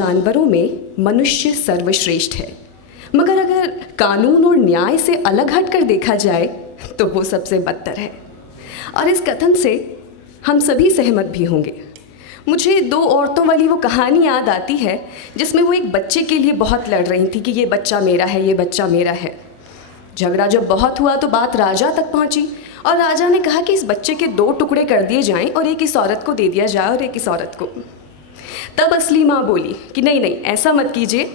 जानवरों में मनुष्य सर्वश्रेष्ठ है, मगर अगर कानून और न्याय से अलग हटकर देखा जाए तो वो सबसे बदतर है। और इस कथन से हम सभी सहमत भी होंगे। मुझे दो औरतों वाली वो कहानी याद आती है जिसमें वो एक बच्चे के लिए बहुत लड़ रही थी कि ये बच्चा मेरा है, ये बच्चा मेरा है। झगड़ा जब बहुत हुआ तो बात राजा तक पहुंची और राजा ने कहा कि इस बच्चे के 2 टुकड़े कर दिए जाएं और एक इस औरत को दे दिया जाए और एक इस औरत को। तब असली माँ बोली कि नहीं नहीं, ऐसा मत कीजिए,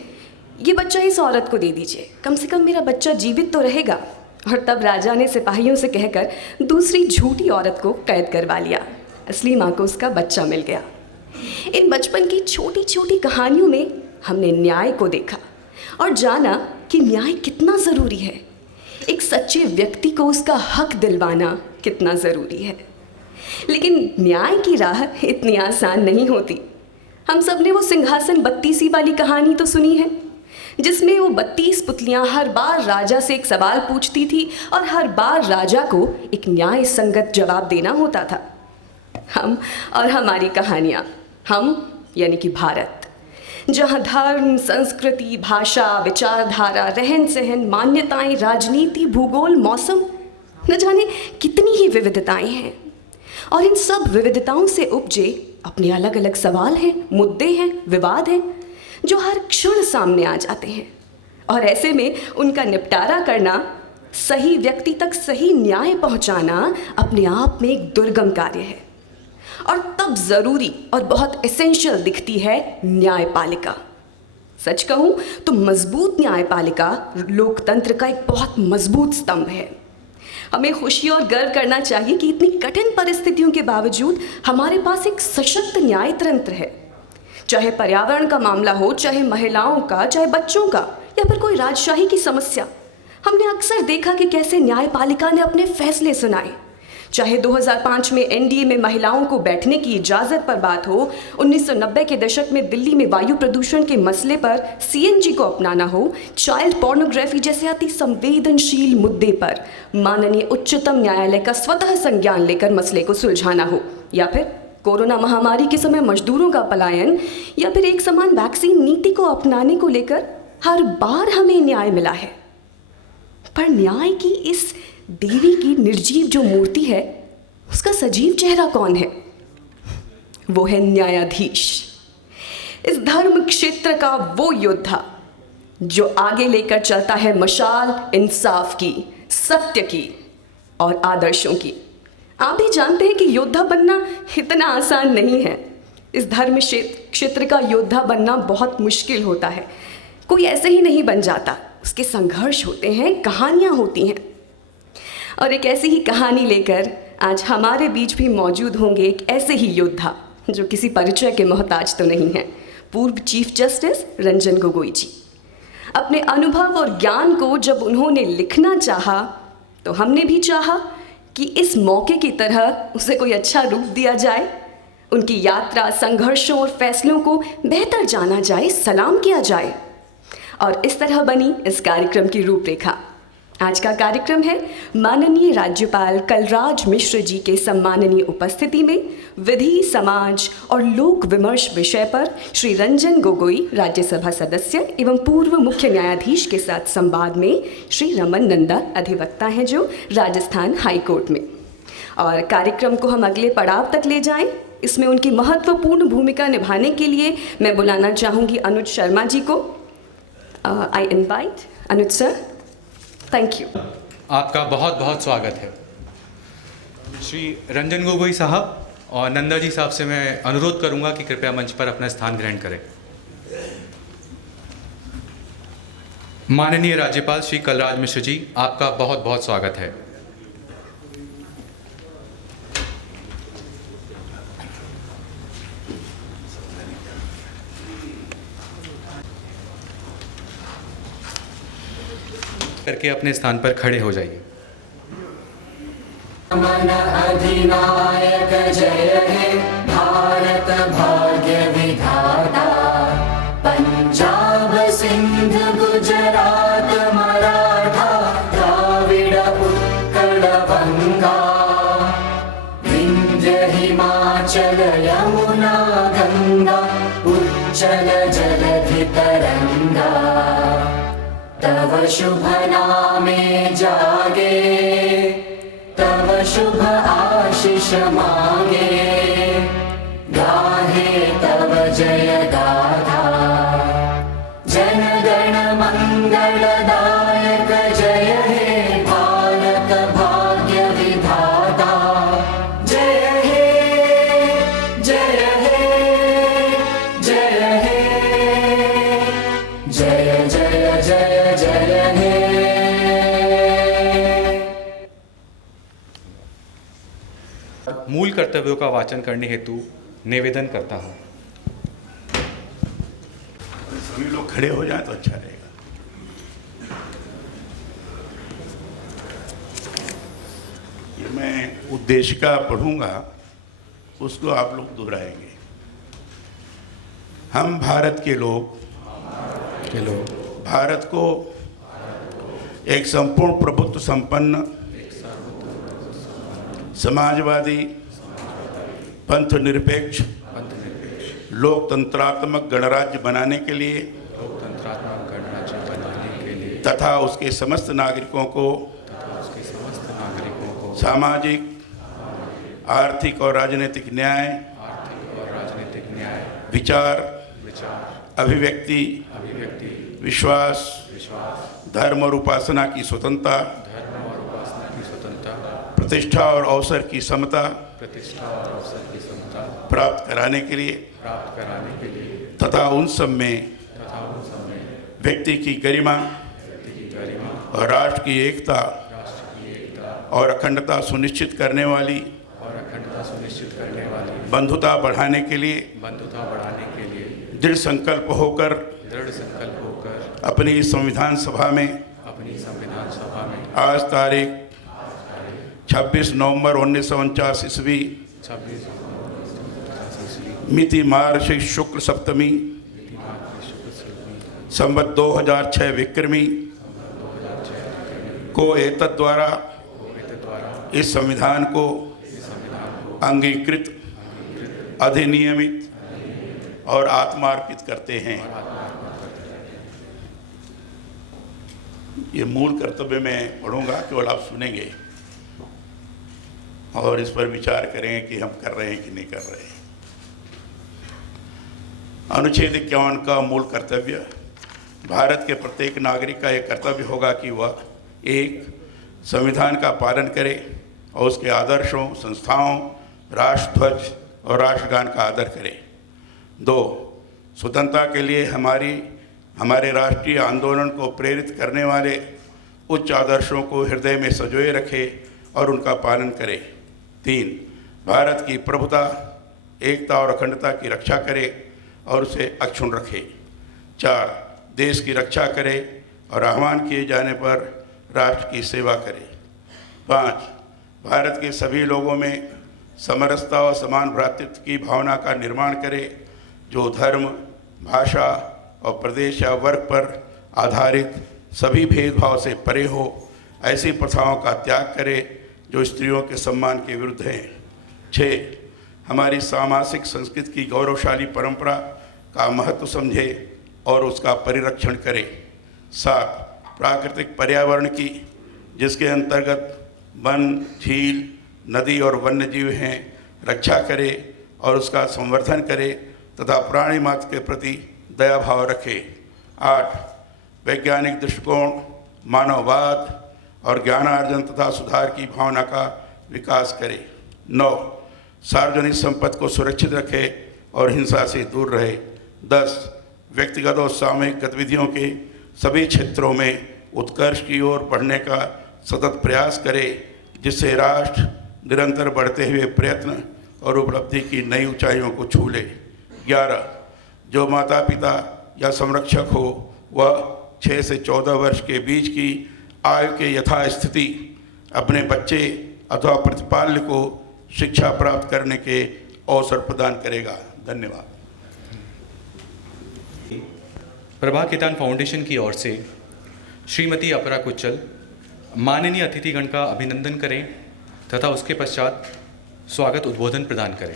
ये बच्चा इस औरत को दे दीजिए, कम से कम मेरा बच्चा जीवित तो रहेगा। और तब राजा ने सिपाहियों से कहकर दूसरी झूठी औरत को कैद करवा लिया। असली माँ को उसका बच्चा मिल गया। इन बचपन की छोटी छोटी कहानियों में हमने न्याय को देखा और जाना कि न्याय कितना ज़रूरी है। एक सच्चे व्यक्ति को उसका हक दिलवाना कितना ज़रूरी है। लेकिन न्याय की राह इतनी आसान नहीं होती। हम सब ने वो सिंहासन 32 वाली कहानी तो सुनी है, जिसमें वो 32 पुतलियाँ हर बार राजा से एक सवाल पूछती थी और हर बार राजा को एक न्याय संगत जवाब देना होता था। हम और हमारी कहानियाँ, हम यानी कि भारत, जहाँ धर्म, संस्कृति, भाषा, विचारधारा, रहन सहन, मान्यताएं, राजनीति, भूगोल, मौसम, न जाने कितनी ही विविधताएं हैं। और इन सब विविधताओं से उपजे अपने अलग अलग सवाल हैं, मुद्दे हैं, विवाद हैं, जो हर क्षण सामने आ जाते हैं। और ऐसे में उनका निपटारा करना, सही व्यक्ति तक सही न्याय पहुंचाना अपने आप में एक दुर्गम कार्य है। और तब ज़रूरी और बहुत एसेंशियल दिखती है न्यायपालिका। सच कहूँ तो मजबूत न्यायपालिका लोकतंत्र का एक बहुत मजबूत स्तंभ है। हमें खुशी और गर्व करना चाहिए कि इतनी कठिन परिस्थितियों के बावजूद हमारे पास एक सशक्त न्याय तंत्र है। चाहे पर्यावरण का मामला हो, चाहे महिलाओं का, चाहे बच्चों का, या फिर कोई राजशाही की समस्या, हमने अक्सर देखा कि कैसे न्यायपालिका ने अपने फैसले सुनाए। चाहे 2005 में एनडीए में महिलाओं को बैठने की इजाज़त पर बात हो, 1990 के दशक में दिल्ली में वायु प्रदूषण के मसले पर सीएनजी को अपनाना हो, चाइल्ड पोर्नोग्राफी जैसे अति संवेदनशील मुद्दे पर माननीय उच्चतम न्यायालय का स्वतः संज्ञान लेकर मसले को सुलझाना हो, या फिर कोरोना महामारी के समय मजदूरों का पलायन, या फिर एक समान वैक्सीन नीति को अपनाने को लेकर हर बार हमें न्याय मिला है। पर न्याय की इस देवी की निर्जीव जो मूर्ति है, उसका सजीव चेहरा कौन है? वो है न्यायाधीश। इस धर्म क्षेत्र का वो योद्धा जो आगे लेकर चलता है मशाल इंसाफ की, सत्य की और आदर्शों की। आप भी जानते हैं कि योद्धा बनना इतना आसान नहीं है। इस धर्म क्षेत्र का योद्धा बनना बहुत मुश्किल होता है। कोई ऐसे ही नहीं बन जाता, उसके संघर्ष होते हैं, कहानियाँ होती हैं। और एक ऐसी ही कहानी लेकर आज हमारे बीच भी मौजूद होंगे एक ऐसे ही योद्धा जो किसी परिचय के मोहताज तो नहीं है, पूर्व चीफ जस्टिस रंजन गोगोई जी। अपने अनुभव और ज्ञान को जब उन्होंने लिखना चाहा तो हमने भी चाहा कि इस मौके की तरह उसे कोई अच्छा रूप दिया जाए, उनकी यात्रा, संघर्षों और फैसलों को बेहतर जाना जाए, सलाम किया जाए। और इस तरह बनी इस कार्यक्रम की रूपरेखा। आज का कार्यक्रम है माननीय राज्यपाल कलराज मिश्र जी के सम्माननीय उपस्थिति में विधि, समाज और लोक विमर्श विषय पर श्री रंजन गोगोई, राज्यसभा सदस्य एवं पूर्व मुख्य न्यायाधीश के साथ संवाद में श्री रमन नंदा, अधिवक्ता हैं जो राजस्थान हाई कोर्ट में। और कार्यक्रम को हम अगले पड़ाव तक ले जाएं, इसमें उनकी महत्वपूर्ण भूमिका निभाने के लिए मैं बुलाना चाहूँगी अनुज शर्मा जी को। I invite Anuj sir. Thank you. आपका बहुत बहुत स्वागत है। श्री रंजन गोगोई साहब और नंदा जी साहब से मैं अनुरोध करूंगा कि कृपया मंच पर अपना स्थान ग्रहण करें। माननीय राज्यपाल श्री कलराज मिश्र जी, आपका बहुत बहुत स्वागत है। करके अपने स्थान पर खड़े हो जाइए। मन अधिनायक जय हे भारत भाग्य विधाता, पंजाब सिंध गुजरात मराठा द्राविड़ उत्कल बंगा, विंध्य हिमाचल यमुना गंगा उच्चल जल तव शुभ नामे जागे, तव शुभ आशीष मांगे, गाहे तव जय गाथा। जन गण मंगलदायक जय हे भारत भाग्य विधाता। जय हे जय हे जय हे, जय जय जय जय हे। मूल कर्तव्यों का वाचन करने हेतु निवेदन करता हूँ। सभी लोग खड़े हो जाए तो अच्छा रहेगा। ये मैं उद्देशिका पढ़ूंगा, उसको आप लोग दोहराएंगे। हम भारत के लोग भारत को एक संपूर्ण प्रभुत्व संपन्न समाजवादी पंथ निरपेक्ष लोकतंत्रात्मक गणराज्य बनाने के लिए तथा उसके समस्त नागरिकों को सामाजिक, आर्थिक और राजनीतिक न्याय, विचार, अभिव्यक्ति, विश्वास, धर्म और उपासना की स्वतंत्रता, प्रतिष्ठा और अवसर की समता प्राप्त कराने के लिए तथा उन सब में व्यक्ति की गरिमा और राष्ट्र की एकता और अखंडता सुनिश्चित करने वाली बंधुता बढ़ाने के लिए दृढ़ संकल्प होकर अपनी संविधान सभा में आज तारीख 26 नवंबर 1949 ईस्वी मिति मार्च शुक्ल सप्तमी संवत 2006 विक्रमी को एतद् द्वारा इस संविधान को अंगीकृत, अधिनियमित और आत्मार्पित करते हैं। ये मूल कर्तव्य मैं पढ़ूंगा, केवल आप सुनेंगे और इस पर विचार करेंगे कि हम कर रहे हैं कि नहीं कर रहे हैं। अनुच्छेद 51 का मूल कर्तव्य, भारत के प्रत्येक नागरिक का यह कर्तव्य होगा कि वह एक संविधान का पालन करे और उसके आदर्शों, संस्थाओं, राष्ट्रध्वज और राष्ट्रगान का आदर करे। 2, स्वतंत्रता के लिए हमारे राष्ट्रीय आंदोलन को प्रेरित करने वाले उच्च आदर्शों को हृदय में संजोए रखे और उनका पालन करे। 3, भारत की प्रभुता, एकता और अखंडता की रक्षा करे और उसे अक्षुण्ण रखे। 4, देश की रक्षा करे और आह्वान किए जाने पर राष्ट्र की सेवा करे। 5, भारत के सभी लोगों में समरसता और समान भ्रातृत्व की भावना का निर्माण करे, जो धर्म, भाषा और प्रदेश या वर्ग पर आधारित सभी भेदभाव से परे हो। ऐसी प्रथाओं का त्याग करे जो स्त्रियों के सम्मान के विरुद्ध हैं। 6, हमारी सामाजिक संस्कृति की गौरवशाली परंपरा का महत्व समझे और उसका परिरक्षण करे। 7, प्राकृतिक पर्यावरण की, जिसके अंतर्गत वन, झील, नदी और वन्य जीव हैं, रक्षा करे और उसका संवर्धन करे तथा प्राणी मात्र के प्रति दया भाव रखे। 8, वैज्ञानिक दृष्टिकोण, मानववाद और ज्ञानार्जन तथा सुधार की भावना का विकास करे। 9, सार्वजनिक संपत्ति को सुरक्षित रखे और हिंसा से दूर रहे। 10, व्यक्तिगत और सामूहिक गतिविधियों के सभी क्षेत्रों में उत्कर्ष की ओर बढ़ने का सतत प्रयास करे, जिससे राष्ट्र निरंतर बढ़ते हुए प्रयत्न और उपलब्धि की नई ऊंचाइयों को छू ले। 11, जो माता पिता या संरक्षक हो वह 6 से 14 वर्ष के बीच की आयु के यथास्थिति अपने बच्चे अथवा प्रतिपाल्य को शिक्षा प्राप्त करने के अवसर प्रदान करेगा। धन्यवाद। प्रभा कितान फाउंडेशन की ओर से श्रीमती अपरा कुच्चल माननीय अतिथिगण का अभिनंदन करें तथा उसके पश्चात स्वागत उद्बोधन प्रदान करें।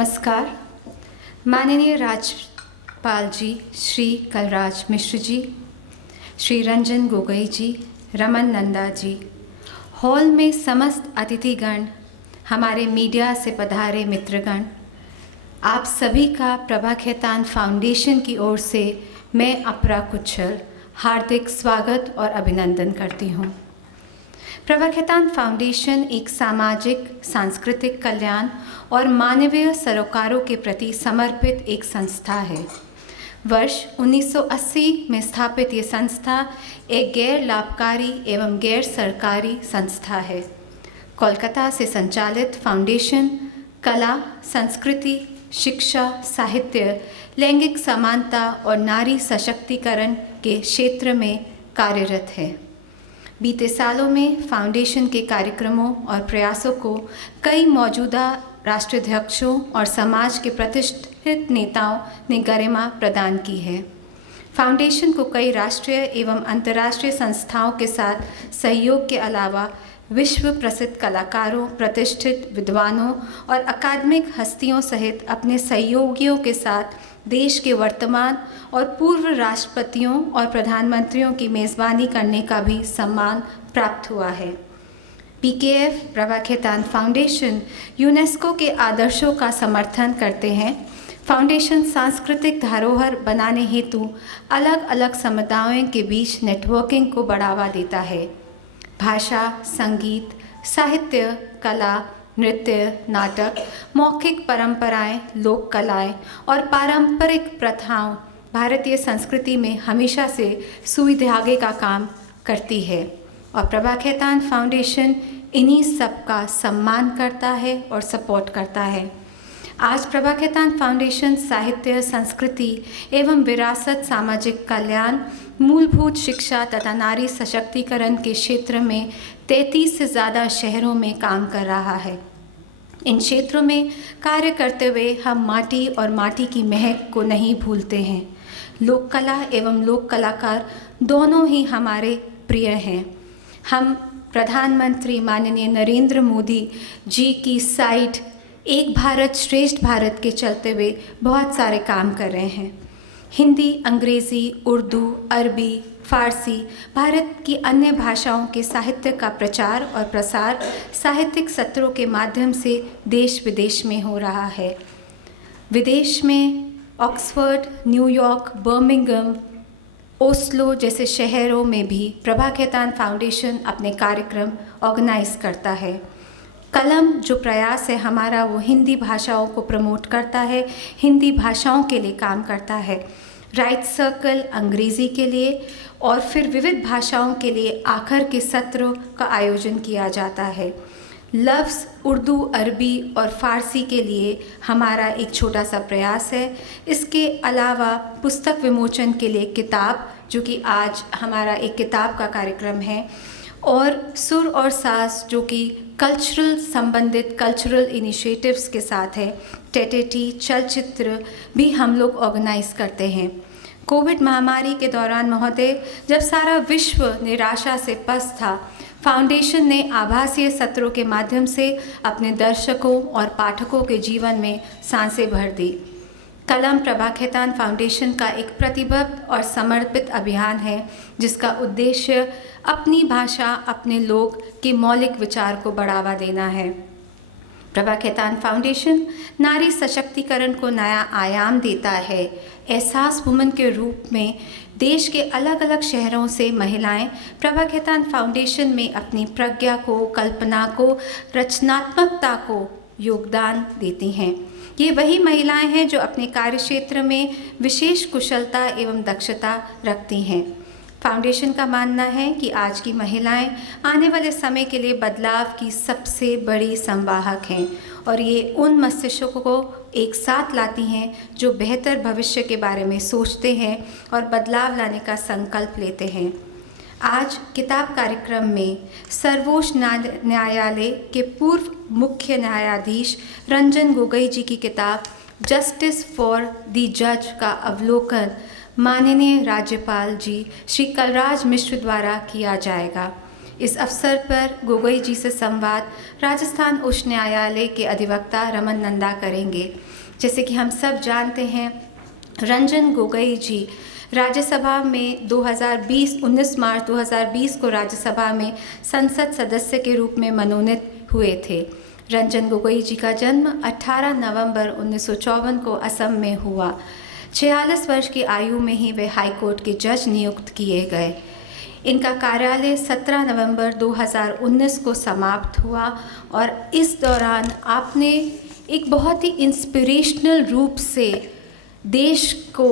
नमस्कार। माननीय राज्यपाल जी श्री कलराज मिश्र जी, श्री रंजन गोगोई जी, रमन नंदा जी, हॉल में समस्त अतिथिगण, हमारे मीडिया से पधारे मित्रगण, आप सभी का प्रभा खेतान फाउंडेशन की ओर से मैं अपरा कुच्छल हार्दिक स्वागत और अभिनंदन करती हूँ। प्रभा खेतान फाउंडेशन एक सामाजिक, सांस्कृतिक कल्याण और मानवीय सरोकारों के प्रति समर्पित एक संस्था है। वर्ष 1980 में स्थापित ये संस्था एक गैर लाभकारी एवं गैर सरकारी संस्था है। कोलकाता से संचालित फाउंडेशन कला, संस्कृति, शिक्षा, साहित्य, लैंगिक समानता और नारी सशक्तिकरण के क्षेत्र में कार्यरत है। बीते सालों में फाउंडेशन के कार्यक्रमों और प्रयासों को कई मौजूदा राष्ट्राध्यक्षों और समाज के प्रतिष्ठित नेताओं ने गरिमा प्रदान की है। फाउंडेशन को कई राष्ट्रीय एवं अंतर्राष्ट्रीय संस्थाओं के साथ सहयोग के अलावा विश्व प्रसिद्ध कलाकारों, प्रतिष्ठित विद्वानों और अकादमिक हस्तियों सहित अपने सहयोगियों के साथ देश के वर्तमान और पूर्व राष्ट्रपतियों और प्रधानमंत्रियों की मेज़बानी करने का भी सम्मान प्राप्त हुआ है। PKF Prabha Khetan foundation UNESCO के आदर्शों का समर्थन करते हैं। फाउंडेशन सांस्कृतिक धरोहर बनाने हेतु अलग अलग समुदायों के बीच नेटवर्किंग को बढ़ावा देता है। भाषा, संगीत, साहित्य, कला, नृत्य, नाटक, मौखिक परंपराएं, लोक कलाएं और पारंपरिक प्रथाओं भारतीय संस्कृति में हमेशा से सुई धागे का काम करती है और प्रभा खेतान फाउंडेशन इन्हीं सब का सम्मान करता है और सपोर्ट करता है। आज प्रभा खेतान फाउंडेशन साहित्य, संस्कृति एवं विरासत, सामाजिक कल्याण, मूलभूत शिक्षा तथा नारी सशक्तिकरण के क्षेत्र में 33 से ज़्यादा शहरों में काम कर रहा है। इन क्षेत्रों में कार्य करते हुए हम माटी और माटी की महक को नहीं भूलते हैं। लोक कला एवं लोक कलाकार दोनों ही हमारे प्रिय हैं। हम प्रधानमंत्री माननीय नरेंद्र मोदी जी की साइट एक भारत श्रेष्ठ भारत के चलते हुए बहुत सारे काम कर रहे हैं। हिंदी, अंग्रेज़ी, उर्दू, अरबी, फ़ारसी, भारत की अन्य भाषाओं के साहित्य का प्रचार और प्रसार साहित्यिक सत्रों के माध्यम से देश विदेश में हो रहा है। विदेश में ऑक्सफोर्ड, न्यूयॉर्क, बर्मिंघम, ओस्लो जैसे शहरों में भी प्रभा खेतान फाउंडेशन अपने कार्यक्रम ऑर्गेनाइज करता है। कलम जो प्रयास है हमारा वो हिंदी भाषाओं को प्रमोट करता है, हिंदी भाषाओं के लिए काम करता है। राइट सर्कल अंग्रेज़ी के लिए और फिर विविध भाषाओं के लिए आखिर के सत्रों का आयोजन किया जाता है। लफ्ज़ उर्दू, अरबी और फ़ारसी के लिए हमारा एक छोटा सा प्रयास है। इसके अलावा पुस्तक विमोचन के लिए किताब, जो कि आज हमारा एक किताब का कार्यक्रम है, और सुर और सास जो कि कल्चरल संबंधित कल्चरल इनिशिएटिव्स के साथ है। टेटेटी चलचित्र भी हम लोग ऑर्गेनाइज करते हैं। कोविड महामारी के दौरान महोदय, जब सारा विश्व निराशा से पस्त था, फाउंडेशन ने आभासीय सत्रों के माध्यम से अपने दर्शकों और पाठकों के जीवन में सांसें भर दी। कलम प्रभा खेतान फाउंडेशन का एक प्रतिबद्ध और समर्पित अभियान है जिसका उद्देश्य अपनी भाषा, अपने लोग के मौलिक विचार को बढ़ावा देना है। प्रभा खेतान फाउंडेशन नारी सशक्तिकरण को नया आयाम देता है। एहसास वुमन के रूप में देश के अलग अलग शहरों से महिलाएं प्रभा खेतान फाउंडेशन में अपनी प्रज्ञा को, कल्पना को, रचनात्मकता को योगदान देती हैं। ये वही महिलाएं हैं जो अपने कार्यक्षेत्र में विशेष कुशलता एवं दक्षता रखती हैं। फाउंडेशन का मानना है कि आज की महिलाएं आने वाले समय के लिए बदलाव की सबसे बड़ी संवाहक हैं और ये उन मस्तिष्कों को एक साथ लाती हैं जो बेहतर भविष्य के बारे में सोचते हैं और बदलाव लाने का संकल्प लेते हैं। आज किताब कार्यक्रम में सर्वोच्च न्यायालय के पूर्व मुख्य न्यायाधीश रंजन गोगोई जी की किताब जस्टिस फॉर द जज का अवलोकन माननीय राज्यपाल जी श्री कलराज मिश्र द्वारा किया जाएगा। इस अवसर पर गोगोई जी से संवाद राजस्थान उच्च न्यायालय के अधिवक्ता रमन नंदा करेंगे। जैसे कि हम सब जानते हैं, रंजन गोगोई जी राज्यसभा में 19 मार्च 2020 को राज्यसभा में संसद सदस्य के रूप में मनोनीत हुए थे। रंजन गोगोई जी का जन्म 18 नवंबर 1954 को असम में हुआ। 46 वर्ष की आयु में ही वे हाई कोर्ट के जज नियुक्त किए गए। इनका कार्यालय 17 नवंबर 2019 को समाप्त हुआ और इस दौरान आपने एक बहुत ही इंस्पिरेशनल रूप से देश को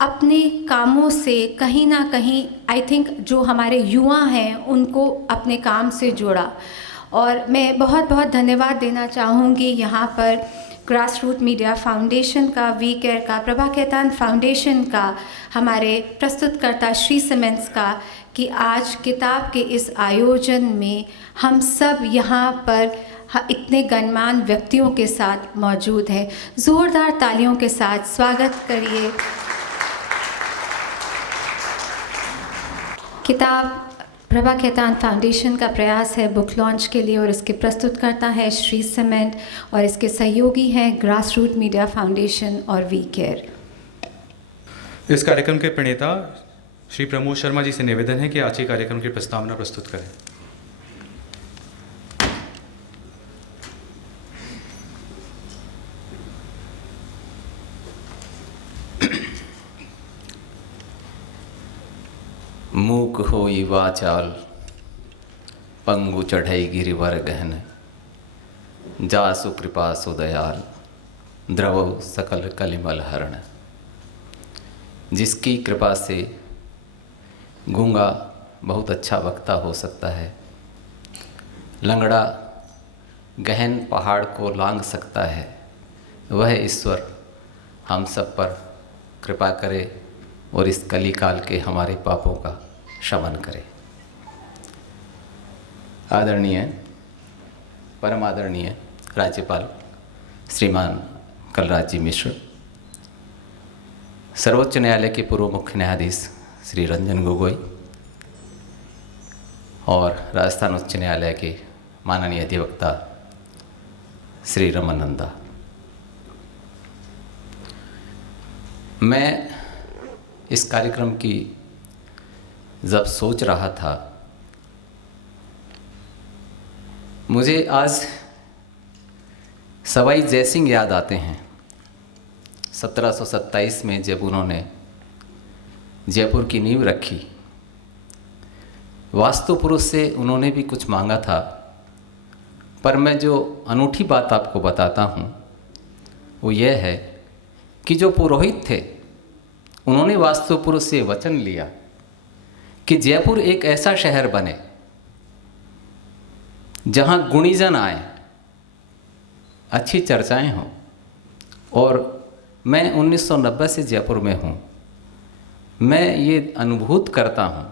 अपने कामों से कहीं ना कहीं, आई थिंक जो हमारे युवा हैं उनको अपने काम से जोड़ा। और मैं बहुत बहुत धन्यवाद देना चाहूँगी यहाँ पर ग्रास रूट मीडिया फाउंडेशन का, वी केयर का, प्रभा खेतान फाउंडेशन का, हमारे प्रस्तुतकर्ता श्री सीमेंट्स का, कि आज किताब के इस आयोजन में हम सब यहाँ पर इतने गणमान्य व्यक्तियों के साथ मौजूद हैं। ज़ोरदार तालियों के साथ स्वागत करिए। किताब प्रभा खेतान फाउंडेशन का प्रयास है बुक लॉन्च के लिए और इसके प्रस्तुतकर्ता है श्री सीमेंट और इसके सहयोगी हैं ग्रास रूट मीडिया फाउंडेशन और वी केयर। इस कार्यक्रम के प्रणेता श्री प्रमोद शर्मा जी से निवेदन है कि आज के कार्यक्रम की प्रस्तावना प्रस्तुत करें। मूक होई वाचाल पंगु चढ़ई गिरिवर गहन, जासु कृपा सुदयाल द्रवौ सकल कलिमल हरण। जिसकी कृपा से गूंगा बहुत अच्छा वक्ता हो सकता है, लंगड़ा गहन पहाड़ को लांघ सकता है, वह ईश्वर हम सब पर कृपा करे और इस कलिकाल के हमारे पापों का शमन करे। आदरणीय परम आदरणीय राज्यपाल श्रीमान कलराज जी मिश्र, सर्वोच्च न्यायालय के पूर्व मुख्य न्यायाधीश श्री रंजन गोगोई और राजस्थान उच्च न्यायालय के माननीय अधिवक्ता श्री रमन नंदा, मैं इस कार्यक्रम की जब सोच रहा था, मुझे आज सवाई जयसिंह याद आते हैं। 1727 में जब उन्होंने जयपुर की नींव रखी, वास्तु पुरुष से उन्होंने भी कुछ मांगा था, पर मैं जो अनूठी बात आपको बताता हूँ वो यह है कि जो पुरोहित थे उन्होंने वास्तु पुरुष से वचन लिया कि जयपुर एक ऐसा शहर बने जहाँ गुणीजन आए, अच्छी चर्चाएं हों। और मैं 1990 से जयपुर में हूँ, मैं ये अनुभूत करता हूँ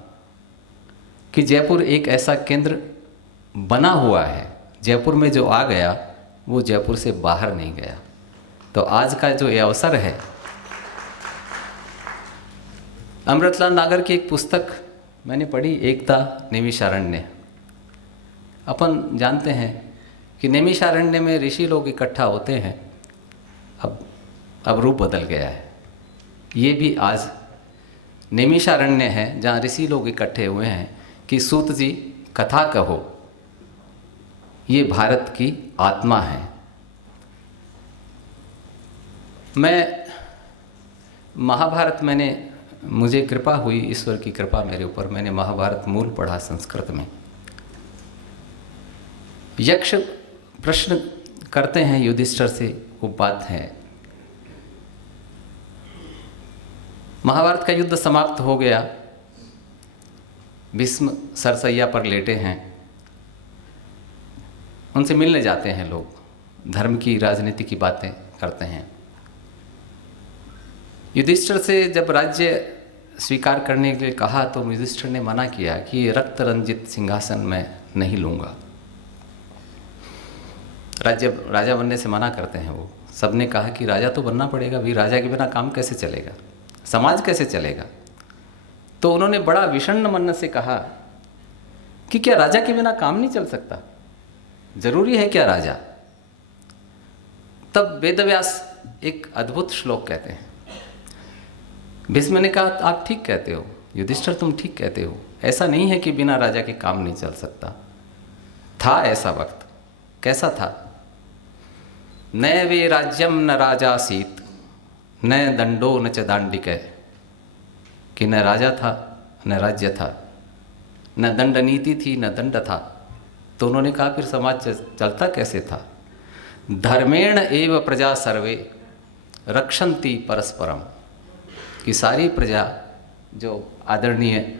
कि जयपुर एक ऐसा केंद्र बना हुआ है, जयपुर में जो आ गया वो जयपुर से बाहर नहीं गया। तो आज का जो ये अवसर है, अमृतलाल नागर की एक पुस्तक मैंने पढ़ी, एकता नैमिषारण्य। अपन जानते हैं कि नैमिषारण्य में ऋषि लोग इकट्ठा होते हैं, अब रूप बदल गया है। ये भी आज नैमिषारण्य है जहाँ ऋषि लोग इकट्ठे हुए हैं कि सूत जी कथा कहो, ये भारत की आत्मा है। मैं महाभारत मुझे कृपा हुई, ईश्वर की कृपा मेरे ऊपर, मैंने महाभारत मूल पढ़ा संस्कृत में। यक्ष प्रश्न करते हैं युधिष्ठिर से, वो बात है। महाभारत का युद्ध समाप्त हो गया, भीष्म सरसैया पर लेटे हैं, उनसे मिलने जाते हैं लोग, धर्म की राजनीति की बातें करते हैं। युधिष्ठिर से जब राज्य स्वीकार करने के लिए कहा तो युधिष्ठिर ने मना किया कि ये रक्त रंजित सिंहासन मैं नहीं लूँगा। राजा बनने से मना करते हैं वो। सबने कहा कि राजा तो बनना पड़ेगा, भी राजा के बिना काम कैसे चलेगा, समाज कैसे चलेगा। तो उन्होंने बड़ा विषण्ण मन से कहा कि क्या राजा के बिना काम नहीं चल सकता, जरूरी है क्या राजा। तब वेदव्यास एक अद्भुत श्लोक कहते हैं। भीष्म ने कहा आप ठीक कहते हो, युधिष्ठिर तुम ठीक कहते हो, ऐसा नहीं है कि बिना राजा के काम नहीं चल सकता। था ऐसा वक्त, कैसा था? न वे राज्यम न राजासीत न दंडो न च दांडिक, कि न राजा था न राज्य था, न दंड नीति थी न दंड था। तो उन्होंने कहा फिर समाज चलता कैसे था? धर्मेण एव प्रजा सर्वे रक्षन्ति परस्परम, कि सारी प्रजा, जो आदरणीय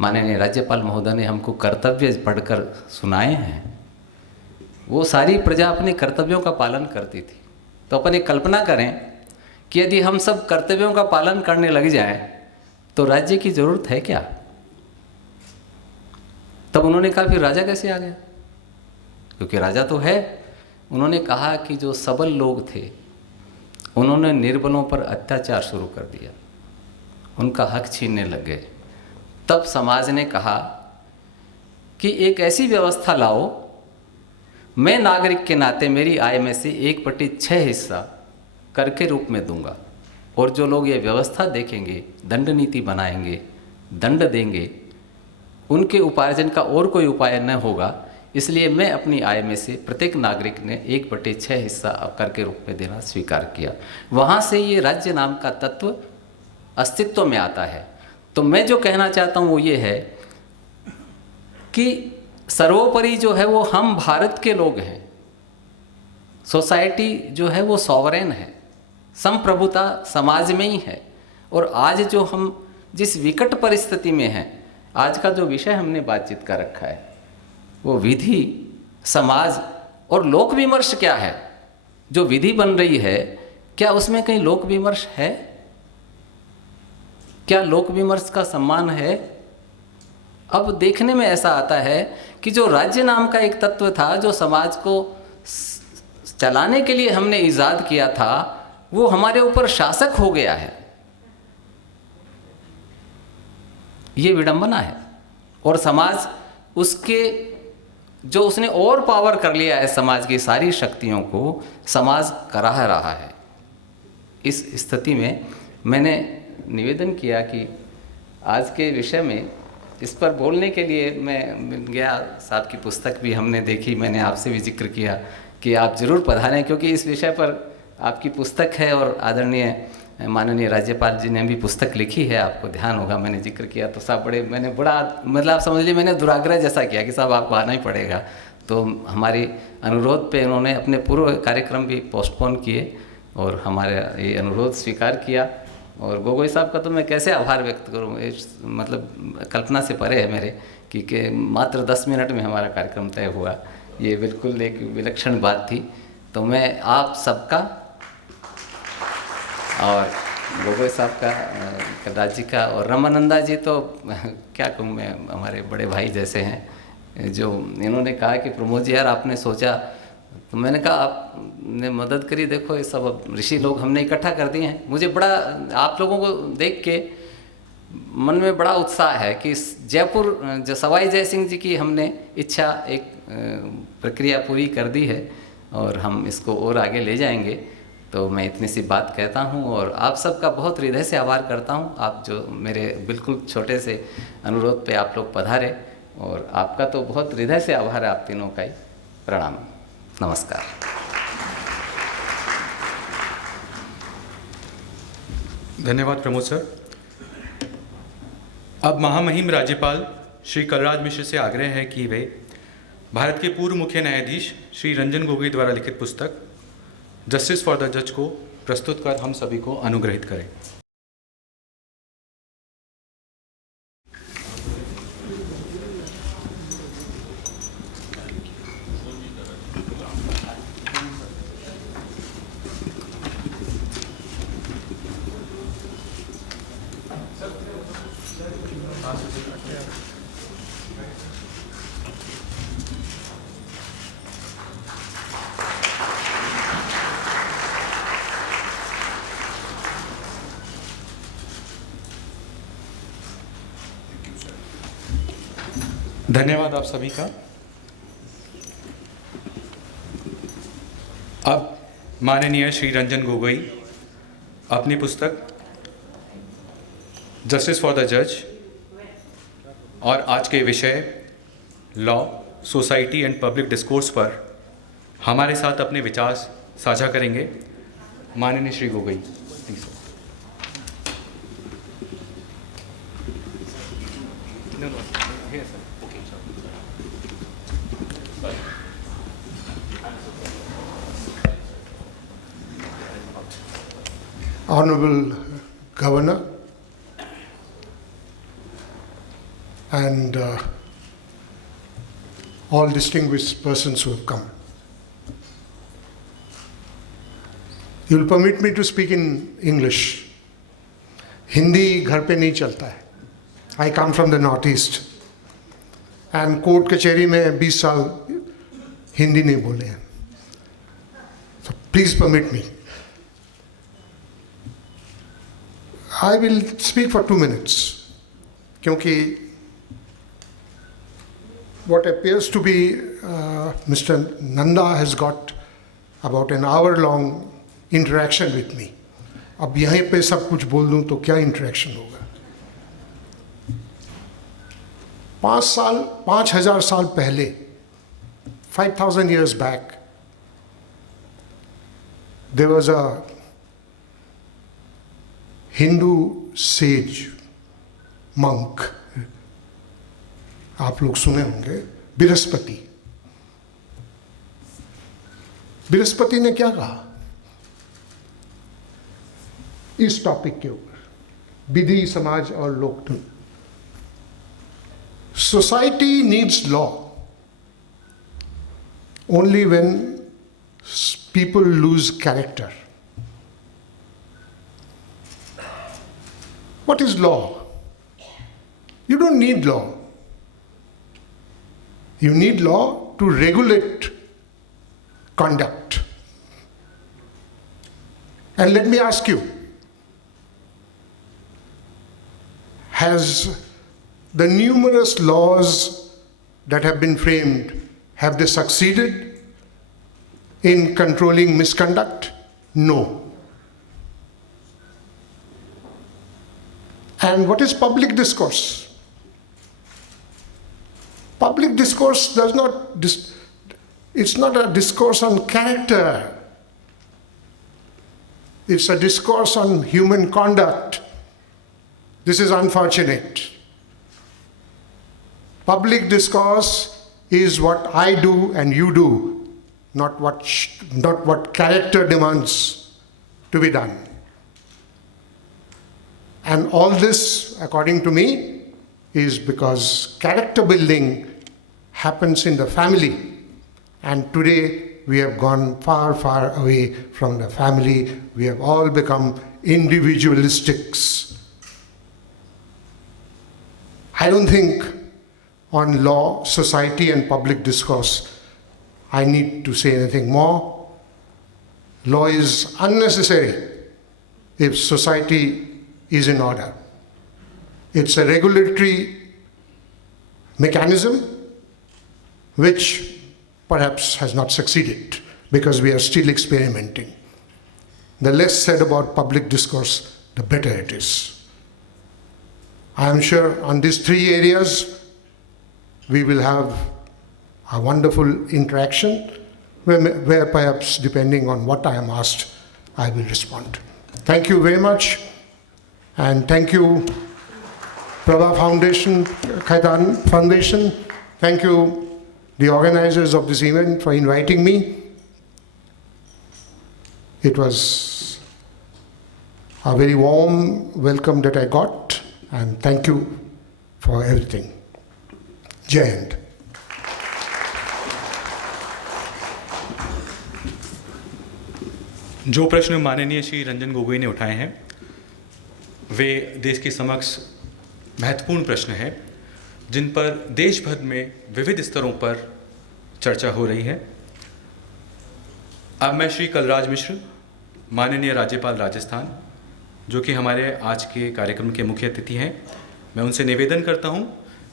माननीय राज्यपाल महोदय ने हमको कर्तव्य पढ़कर सुनाए हैं, वो सारी प्रजा अपने कर्तव्यों का पालन करती थी। तो अपन एक कल्पना करें कि यदि हम सब कर्तव्यों का पालन करने लग जाएं तो राज्य की जरूरत है क्या? तब उन्होंने कहा फिर राजा कैसे आ गया? क्योंकि राजा तो है। उन्होंने कहा कि जो सबल लोग थे उन्होंने निर्बलों पर अत्याचार शुरू कर दिया, उनका हक छीनने लग गए। तब समाज ने कहा कि एक ऐसी व्यवस्था लाओ, मैं नागरिक के नाते मेरी आय में से 1/6 हिस्सा कर के रूप में दूंगा, और जो लोग ये व्यवस्था देखेंगे, दंड नीति बनाएंगे, दंड देंगे, उनके उपार्जन का और कोई उपाय न होगा, इसलिए मैं अपनी आय में से प्रत्येक नागरिक ने 1/6 हिस्सा कर के रूप में देना स्वीकार किया। वहाँ से ये राज्य नाम का तत्व अस्तित्व में आता है। तो मैं जो कहना चाहता हूँ वो ये है कि सर्वोपरि जो है वो हम भारत के लोग हैं। सोसाइटी जो है वो सॉवरेन है, संप्रभुता समाज में ही है। और आज जो हम जिस विकट परिस्थिति में हैं, आज का जो विषय हमने बातचीत का रखा है वो विधि, समाज और लोक विमर्श क्या है। जो विधि बन रही है, क्या उसमें कहीं लोक विमर्श है? क्या लोक विमर्श का सम्मान है? अब देखने में ऐसा आता है कि जो राज्य नाम का एक तत्व था, जो समाज को चलाने के लिए हमने ईजाद किया था, वो हमारे ऊपर शासक हो गया है। ये विडंबना है। और समाज उसके जो उसने और पावर कर लिया है, समाज की सारी शक्तियों को समाज कराह रहा है। इस स्थिति में मैंने निवेदन किया कि आज के विषय में इस पर बोलने के लिए मैं गया। साहब की पुस्तक भी हमने देखी, मैंने आपसे भी जिक्र किया कि आप ज़रूर पधारें, क्योंकि इस विषय पर आपकी पुस्तक है और आदरणीय माननीय राज्यपाल जी ने भी पुस्तक लिखी है, आपको ध्यान होगा, मैंने जिक्र किया। तो साहब मैंने बड़ा मतलब आप समझ लीजिए मैंने दुराग्रह जैसा किया कि साहब आपको आना ही पड़ेगा। तो हमारी अनुरोध पे उन्होंने अपने पूर्व कार्यक्रम भी पोस्टपोन किए और हमारे ये अनुरोध स्वीकार किया। और गोगोई साहब का तो मैं कैसे आभार व्यक्त करूँ, मतलब कल्पना से परे है मेरे कि मात्र 10 मिनट में हमारा कार्यक्रम तय हुआ। ये बिल्कुल एक विलक्षण बात थी। तो मैं आप सबका और गोगोई साहब का, कलराज जी का और रमानंदा जी तो क्या कहूँ मैं, हमारे बड़े भाई जैसे हैं। जो इन्होंने कहा कि प्रमोद जी यार आपने सोचा, तो मैंने कहा आपने मदद करी, देखो ये सब ऋषि लोग हमने इकट्ठा कर दिए हैं। मुझे बड़ा आप लोगों को देख के मन में बड़ा उत्साह है कि जयपुर जो सवाई जय सिंह जी की हमने इच्छा, एक प्रक्रिया पूरी कर दी है और हम इसको और आगे ले जाएंगे। तो मैं इतनी सी बात कहता हूँ और आप सबका बहुत हृदय से आभार करता हूँ। आप जो मेरे बिल्कुल छोटे से अनुरोध पे आप लोग पधारे, और आपका तो बहुत हृदय से आभार है, आप तीनों का ही प्रणाम, नमस्कार। धन्यवाद प्रमोद सर। अब महामहिम राज्यपाल श्री कलराज मिश्र से आग्रह है कि वे भारत के पूर्व मुख्य न्यायाधीश श्री रंजन गोगोई द्वारा लिखित पुस्तक जस्टिस फॉर द जज को प्रस्तुत कर हम सभी को अनुग्रहित करें। धन्यवाद आप सभी का। अब माननीय श्री रंजन गोगोई अपनी पुस्तक जस्टिस फॉर द जज और आज के विषय law, society and public discourse पर हमारे साथ अपने विचार साझा करेंगे। माननीय Shri Gogoi, please. Honorable Governor and all distinguished persons who have come. You will permit me to speak in English. Hindi घर पे नहीं चलता है. I come from the Northeast and court कचहरी में 20 साल हिंदी नहीं बोले हैं. So please permit me. I will speak for 2 minutes क्योंकि what appears to be Mr. Nanda has got about an hour-long interaction with me. अब यहीं पे सब कुछ बोल दूं तो क्या interaction होगा? 5,000 साल पहले, 5,000 years back, there was a Hindu sage, monk, आप लोग सुने होंगे, बृहस्पति। बृहस्पति ने क्या कहा इस टॉपिक के ऊपर, विधि, समाज और लोकतंत्र? Society needs law only when people lose character. What is law? You don't need law. You need law to regulate conduct. And let me ask you, has the numerous laws that have been framed, have they succeeded in controlling misconduct? No. And what is public discourse? Public discourse does not, it's not a discourse on character. It's a discourse on human conduct. This is unfortunate. Public discourse is what I do and you do, not what character demands to be done. And all this, according to me, is because character building happens in the family. And today we have gone far, far away from the family. We have all become individualistics. I don't think on law, society, and public discourse I need to say anything more. Law is unnecessary if society is in order. It's a regulatory mechanism which perhaps has not succeeded because we are still experimenting. The less said about public discourse, the better it is. I am sure on these 3 areas we will have a wonderful interaction where perhaps, depending on what I am asked, I will respond. Thank you very much. And thank you, Prabha Foundation, Kitaab Foundation. Thank you, the organizers of this event, for inviting me. It was a very warm welcome that I got, and thank you for everything. Jai Hind. जो प्रश्न माननीय श्री रंजन गोगोई ने उठाए हैं वे देश के समक्ष महत्वपूर्ण प्रश्न हैं जिन पर देश भर में विविध स्तरों पर चर्चा हो रही है। अब मैं श्री कलराज मिश्र, माननीय राज्यपाल राजस्थान, जो कि हमारे आज के कार्यक्रम के मुख्य अतिथि हैं, मैं उनसे निवेदन करता हूं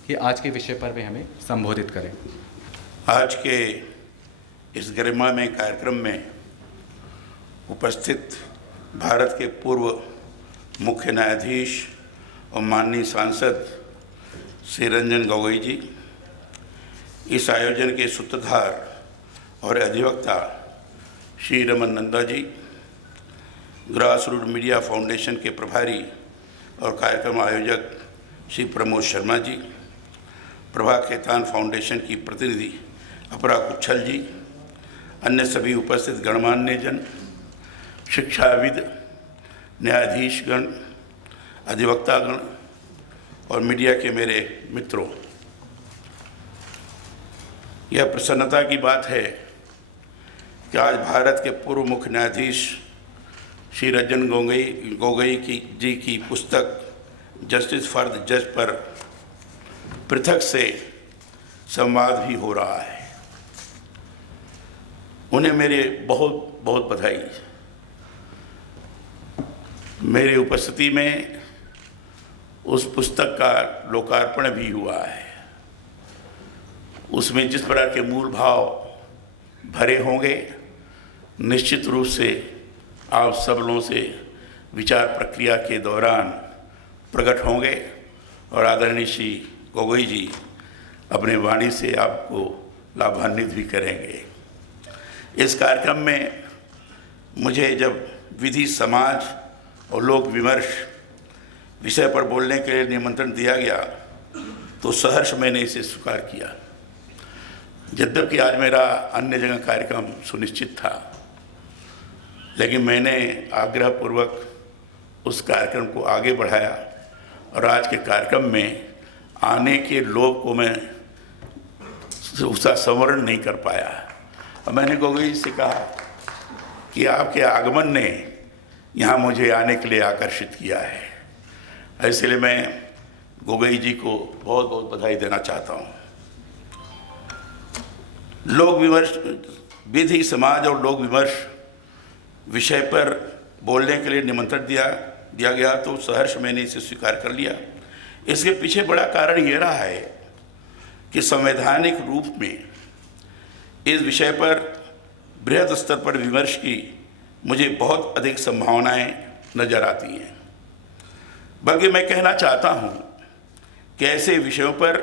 कि आज के विषय पर वे हमें संबोधित करें। आज के इस गरिमामय कार्यक्रम में उपस्थित भारत के पूर्व मुख्य न्यायाधीश और माननीय सांसद श्री रंजन गोगोई जी, इस आयोजन के सूत्रधार और अधिवक्ता Shri Raman Nanda ji, grass root media foundation के प्रभारी और कार्यक्रम आयोजक श्री प्रमोद शर्मा जी, प्रभा खेतान फाउंडेशन की प्रतिनिधि अपरा कुच्छल जी, अन्य सभी उपस्थित गणमान्य जन, शिक्षाविद, न्यायाधीशगण, अधिवक्तागण और मीडिया के मेरे मित्रों, यह प्रसन्नता की बात है कि आज भारत के पूर्व मुख्य न्यायाधीश श्री रंजन गोगोई जी की पुस्तक जस्टिस फॉर द जज पर पृथक से संवाद भी हो रहा है। उन्हें मेरे बहुत बहुत बधाई। मेरी उपस्थिति में उस पुस्तक का लोकार्पण भी हुआ है। उसमें जिस प्रकार के मूल भाव भरे होंगे, निश्चित रूप से आप सब लोगों से विचार प्रक्रिया के दौरान प्रकट होंगे और आदरणीय श्री गोगोई जी अपने वाणी से आपको लाभान्वित भी करेंगे। इस कार्यक्रम में मुझे जब विधि, समाज और लोक विमर्श विषय पर बोलने के लिए निमंत्रण दिया गया तो सहर्ष मैंने इसे स्वीकार किया। यद्यपि आज मेरा अन्य जगह कार्यक्रम सुनिश्चित था, लेकिन मैंने आग्रहपूर्वक उस कार्यक्रम को आगे बढ़ाया और आज के कार्यक्रम में आने के लोग को मैं उसका संवरण नहीं कर पाया। और मैंने गोगोई जी से कहा कि आपके आगमन ने यहाँ मुझे आने के लिए आकर्षित किया है। इसलिए मैं गोगोई जी को बहुत बहुत बधाई देना चाहता हूँ। लोक विमर्श, विधि, समाज और लोक विमर्श विषय पर बोलने के लिए निमंत्रण दिया गया तो सहर्ष मैंने इसे स्वीकार कर लिया। इसके पीछे बड़ा कारण ये रहा है कि संवैधानिक रूप में इस विषय पर बृहद स्तर पर विमर्श की मुझे बहुत अधिक संभावनाएं नजर आती हैं। बल्कि मैं कहना चाहता हूं कि ऐसे विषयों पर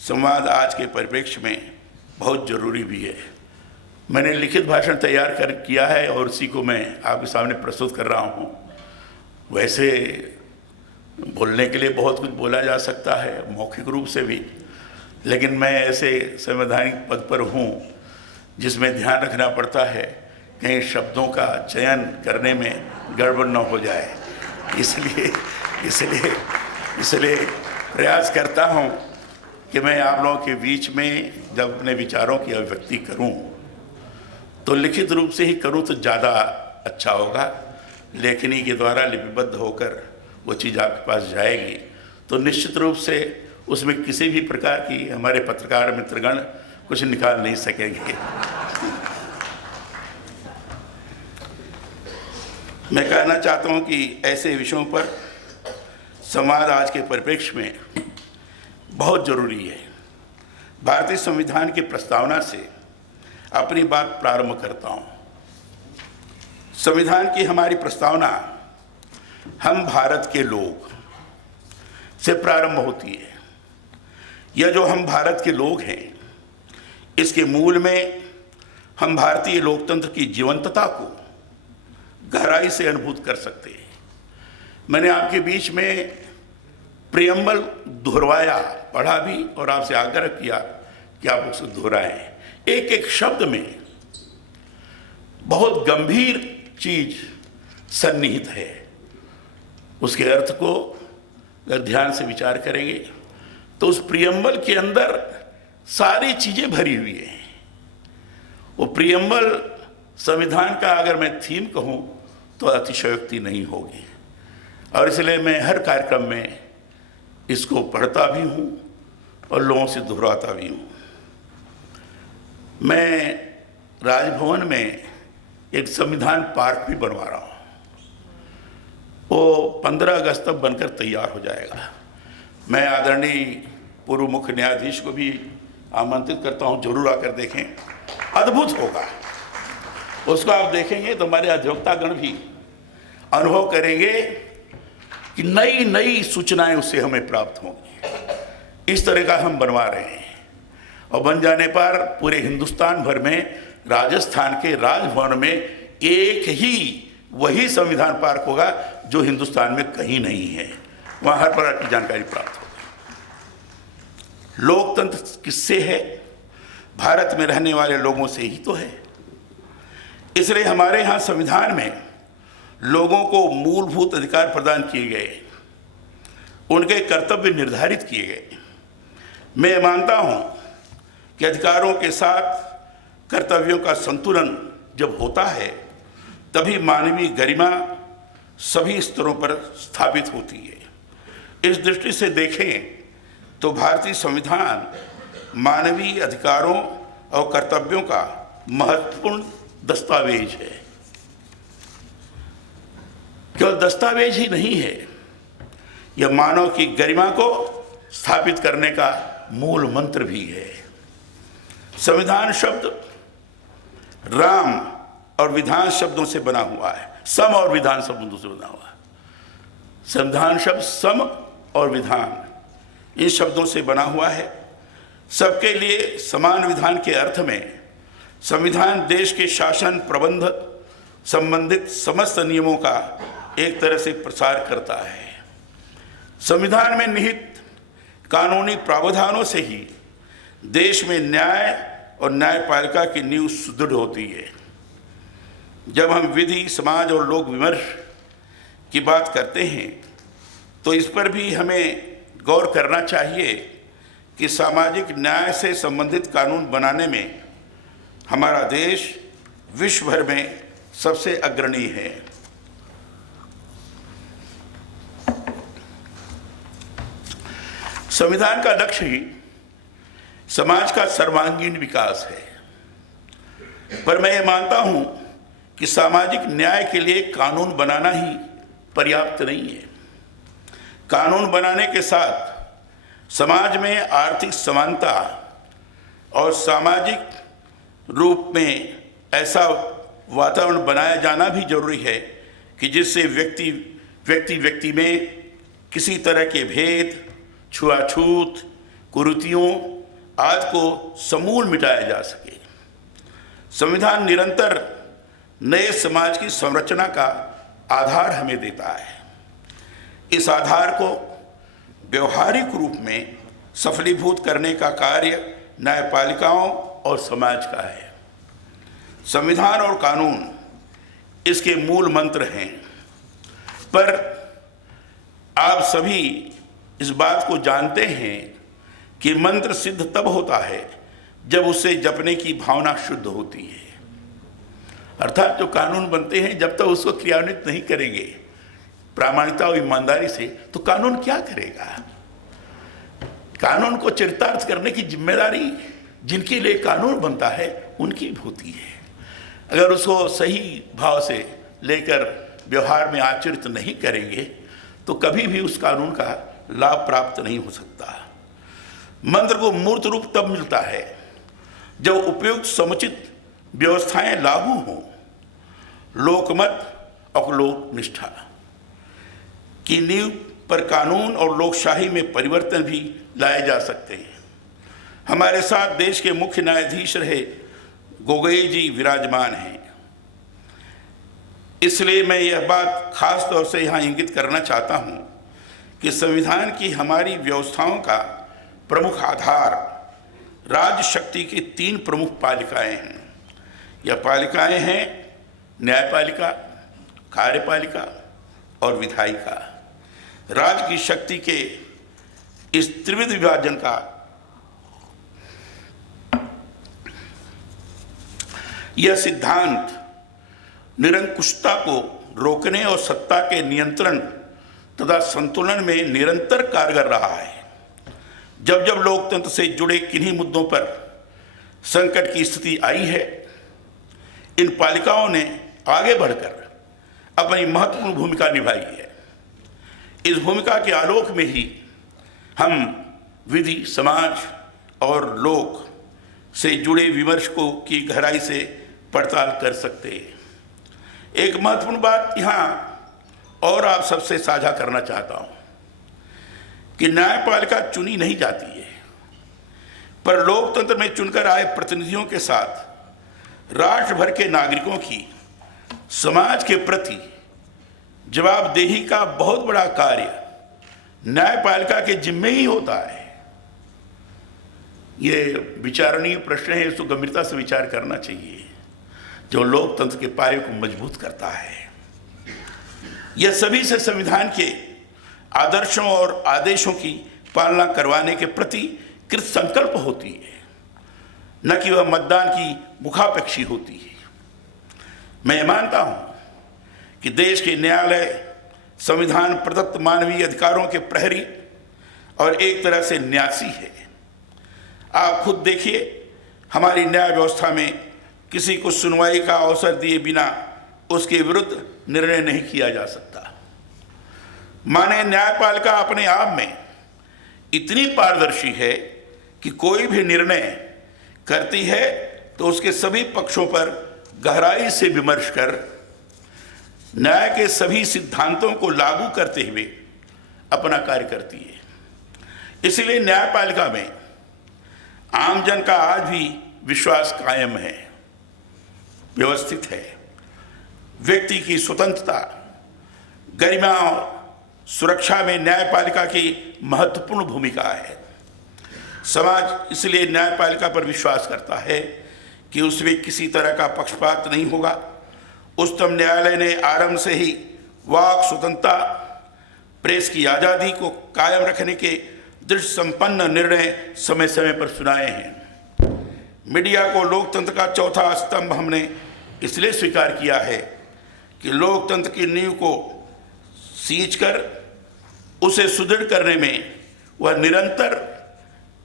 संवाद आज के परिप्रेक्ष्य में बहुत ज़रूरी भी है। मैंने लिखित भाषण तैयार किया है और उसी को मैं आपके सामने प्रस्तुत कर रहा हूं। वैसे बोलने के लिए बहुत कुछ बोला जा सकता है, मौखिक रूप से भी, लेकिन मैं ऐसे संवैधानिक पद पर हूँ जिसमें ध्यान रखना पड़ता है कहीं शब्दों का चयन करने में गड़बड़ न हो जाए। इसलिए प्रयास करता हूँ कि मैं आप लोगों के बीच में जब अपने विचारों की अभिव्यक्ति करूँ तो लिखित रूप से ही करूँ तो ज़्यादा अच्छा होगा। लेखनी के द्वारा लिपिबद्ध होकर वो चीज़ आपके पास जाएगी तो निश्चित रूप से उसमें किसी भी प्रकार की हमारे पत्रकार मित्रगण कुछ निकाल नहीं सकेंगे। मैं कहना चाहता हूँ कि ऐसे विषयों पर संवाद आज के परिप्रेक्ष्य में बहुत ज़रूरी है। भारतीय संविधान की प्रस्तावना से अपनी बात प्रारंभ करता हूँ। संविधान की हमारी प्रस्तावना हम भारत के लोग से प्रारंभ होती है। यह जो हम भारत के लोग हैं, इसके मूल में हम भारतीय लोकतंत्र की जीवंतता को गहराई से अनुभूत कर सकते हैं। मैंने आपके बीच में प्रियम्बल दोहराया, पढ़ा भी और आपसे आग्रह किया कि आप उसे दोहराएं। एक एक शब्द में बहुत गंभीर चीज सन्निहित है। उसके अर्थ को अगर ध्यान से विचार करेंगे तो उस प्रियम्बल के अंदर सारी चीजें भरी हुई हैं। वो प्रियम्बल संविधान का अगर मैं थीम कहूँ तो अतिशयोक्ति नहीं होगी। और इसलिए मैं हर कार्यक्रम में इसको पढ़ता भी हूँ और लोगों से दोहराता भी हूँ। मैं राजभवन में एक संविधान पार्क भी बनवा रहा हूँ। वो 15 अगस्त तक बनकर तैयार हो जाएगा। मैं आदरणीय पूर्व मुख्य न्यायाधीश को भी आमंत्रित करता हूँ, जरूर आकर देखें, अद्भुत होगा। उसको आप देखेंगे तो हमारे अधिवक्तागण भी अनुभव करेंगे कि नई नई सूचनाएं उससे हमें प्राप्त होंगी। इस तरह का हम बनवा रहे हैं और बन जाने पर पूरे हिंदुस्तान भर में राजस्थान के राजभवन में एक ही वही संविधान पार्क होगा जो हिंदुस्तान में कहीं नहीं है। वहाँ हर प्रकार की जानकारी प्राप्त होगी। लोकतंत्र किससे है? भारत में रहने वाले लोगों से ही तो है। इसलिए हमारे यहाँ संविधान में लोगों को मूलभूत अधिकार प्रदान किए गए, उनके कर्तव्य निर्धारित किए गए। मैं मानता हूँ कि अधिकारों के साथ कर्तव्यों का संतुलन जब होता है तभी मानवीय गरिमा सभी स्तरों पर स्थापित होती है। इस दृष्टि से देखें तो भारतीय संविधान मानवीय अधिकारों और कर्तव्यों का महत्वपूर्ण दस्तावेज है। केवल दस्तावेज ही नहीं है, यह मानव की गरिमा को स्थापित करने का मूल मंत्र भी है। संविधान शब्द राम और विधान शब्दों से बना हुआ है, सम और विधान शब्दों से बना हुआ है। संविधान शब्द सम और विधान इन शब्दों से बना हुआ है। सबके लिए समान विधान के अर्थ में संविधान देश के शासन प्रबंध संबंधित समस्त नियमों का एक तरह से प्रसार करता है। संविधान में निहित कानूनी प्रावधानों से ही देश में न्याय और न्यायपालिका की नींव सुदृढ़ होती है। जब हम विधि, समाज और लोक विमर्श की बात करते हैं तो इस पर भी हमें गौर करना चाहिए कि सामाजिक न्याय से संबंधित कानून बनाने में हमारा देश विश्व भर में सबसे अग्रणी है। संविधान का लक्ष्य ही समाज का सर्वांगीण विकास है, पर मैं ये मानता हूं कि सामाजिक न्याय के लिए कानून बनाना ही पर्याप्त नहीं है। कानून बनाने के साथ समाज में आर्थिक समानता और सामाजिक रूप में ऐसा वातावरण बनाया जाना भी जरूरी है कि जिससे व्यक्ति में किसी तरह के भेद, छुआछूत, कुरीतियों आदि को समूल मिटाया जा सके। संविधान निरंतर नए समाज की संरचना का आधार हमें देता है। इस आधार को व्यवहारिक रूप में सफलीभूत करने का कार्य न्यायपालिकाओं और समाज का है। संविधान और कानून इसके मूल मंत्र हैं, पर आप सभी इस बात को जानते हैं कि मंत्र सिद्ध तब होता है जब उसे जपने की भावना शुद्ध होती है। अर्थात जो कानून बनते हैं जब तक उसको क्रियान्वित नहीं करेंगे प्रामाणिकता और ईमानदारी से, तो कानून क्या करेगा? कानून को चरितार्थ करने की जिम्मेदारी जिनके लिए कानून बनता है उनकी होती है। अगर उसको सही भाव से लेकर व्यवहार में आचरित नहीं करेंगे तो कभी भी उस कानून का लाभ प्राप्त नहीं हो सकता। मंत्र को मूर्त रूप तब मिलता है जब उपयुक्त समुचित व्यवस्थाएं लागू हों। लोकमत और लोकनिष्ठा की नींव पर कानून और लोकशाही में परिवर्तन भी लाए जा सकते हैं। हमारे साथ देश के मुख्य न्यायाधीश रहे गोगोई जी विराजमान हैं, इसलिए मैं यह बात खास तौर से यहाँ इंगित करना चाहता हूँ कि संविधान की हमारी व्यवस्थाओं का प्रमुख आधार राज्य शक्ति की 3 प्रमुख पालिकाएं हैं। यह पालिकाएं हैं न्यायपालिका, कार्यपालिका और विधायिका। राज्य की शक्ति के इस त्रिविध विभाजन का यह सिद्धांत निरंकुशता को रोकने और सत्ता के नियंत्रण तथा संतुलन में निरंतर कारगर रहा है। जब जब लोकतंत्र से जुड़े किन्हीं मुद्दों पर संकट की स्थिति आई है, इन पालिकाओं ने आगे बढ़कर अपनी महत्वपूर्ण भूमिका निभाई है। इस भूमिका के आलोक में ही हम विधि, समाज और लोक से जुड़े विमर्श को की गहराई से पड़ताल कर सकते। एक महत्वपूर्ण बात यहाँ और आप सबसे साझा करना चाहता हूँ कि न्यायपालिका चुनी नहीं जाती है, पर लोकतंत्र में चुनकर आए प्रतिनिधियों के साथ राष्ट्र भर के नागरिकों की समाज के प्रति जवाबदेही का बहुत बड़ा कार्य न्यायपालिका के जिम्मे ही होता है। ये विचारणीय प्रश्न है, इसको गंभीरता से विचार करना चाहिए, जो लोकतंत्र के पाये को मजबूत करता है। यह सभी से संविधान के आदर्शों और आदेशों की पालना करवाने के प्रति कृत संकल्प होती है, न कि वह मतदान की मुखापेक्षी होती है। मैं मानता हूं कि देश के न्यायालय संविधान प्रदत्त मानवीय अधिकारों के प्रहरी और एक तरह से न्यासी है। आप खुद देखिए, हमारी न्याय व्यवस्था में किसी को सुनवाई का अवसर दिए बिना उसके विरुद्ध निर्णय नहीं किया जा सकता। माने न्यायपालिका अपने आप में इतनी पारदर्शी है कि कोई भी निर्णय करती है तो उसके सभी पक्षों पर गहराई से विमर्श कर न्याय के सभी सिद्धांतों को लागू करते हुए अपना कार्य करती है। इसलिए न्यायपालिका में आमजन का आज भी विश्वास कायम है, व्यवस्थित है। व्यक्ति की स्वतंत्रता, गरिमा और सुरक्षा में न्यायपालिका की महत्वपूर्ण भूमिका है। समाज इसलिए न्यायपालिका पर विश्वास करता है कि उसमें किसी तरह का पक्षपात नहीं होगा। उच्चतम न्यायालय ने आरंभ से ही वाक स्वतंत्रता, प्रेस की आज़ादी को कायम रखने के दृढ़ संपन्न निर्णय समय समय पर सुनाए हैं। मीडिया को लोकतंत्र का चौथा स्तंभ हमने इसलिए स्वीकार किया है कि लोकतंत्र की नींव को सींचकर उसे सुदृढ़ करने में वह निरंतर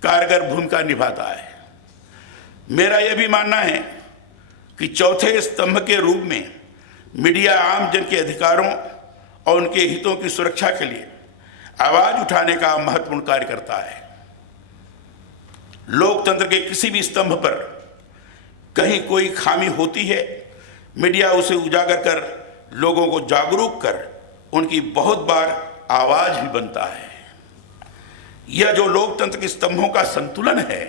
कारगर भूमिका निभाता है। मेरा यह भी मानना है कि चौथे स्तंभ के रूप में मीडिया आम जन के अधिकारों और उनके हितों की सुरक्षा के लिए आवाज उठाने का महत्वपूर्ण कार्य करता है। लोकतंत्र के किसी भी स्तंभ पर कहीं कोई खामी होती है, मीडिया उसे उजागर कर लोगों को जागरूक कर उनकी बहुत बार आवाज भी बनता है। यह जो लोकतंत्र के स्तंभों का संतुलन है,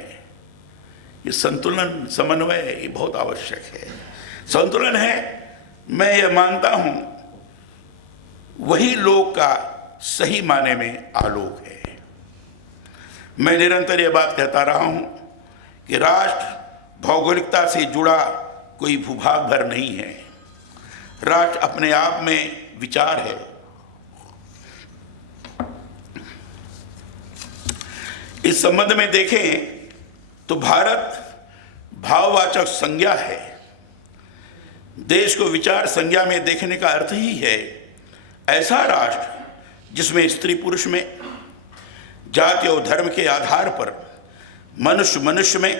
ये संतुलन, समन्वय, ये बहुत आवश्यक है। संतुलन है, मैं ये मानता हूं, वही लोक का सही माने में आलोक है। मैं निरंतर यह बात कहता रहा हूं कि राष्ट्र भौगोलिकता से जुड़ा कोई भूभाग भर नहीं है। राष्ट्र अपने आप में विचार है। इस संबंध में देखें तो भारत भाववाचक संज्ञा है। देश को विचार संज्ञा में देखने का अर्थ ही है ऐसा राष्ट्र जिसमें स्त्री पुरुष में, जाति और धर्म के आधार पर मनुष्य मनुष्य में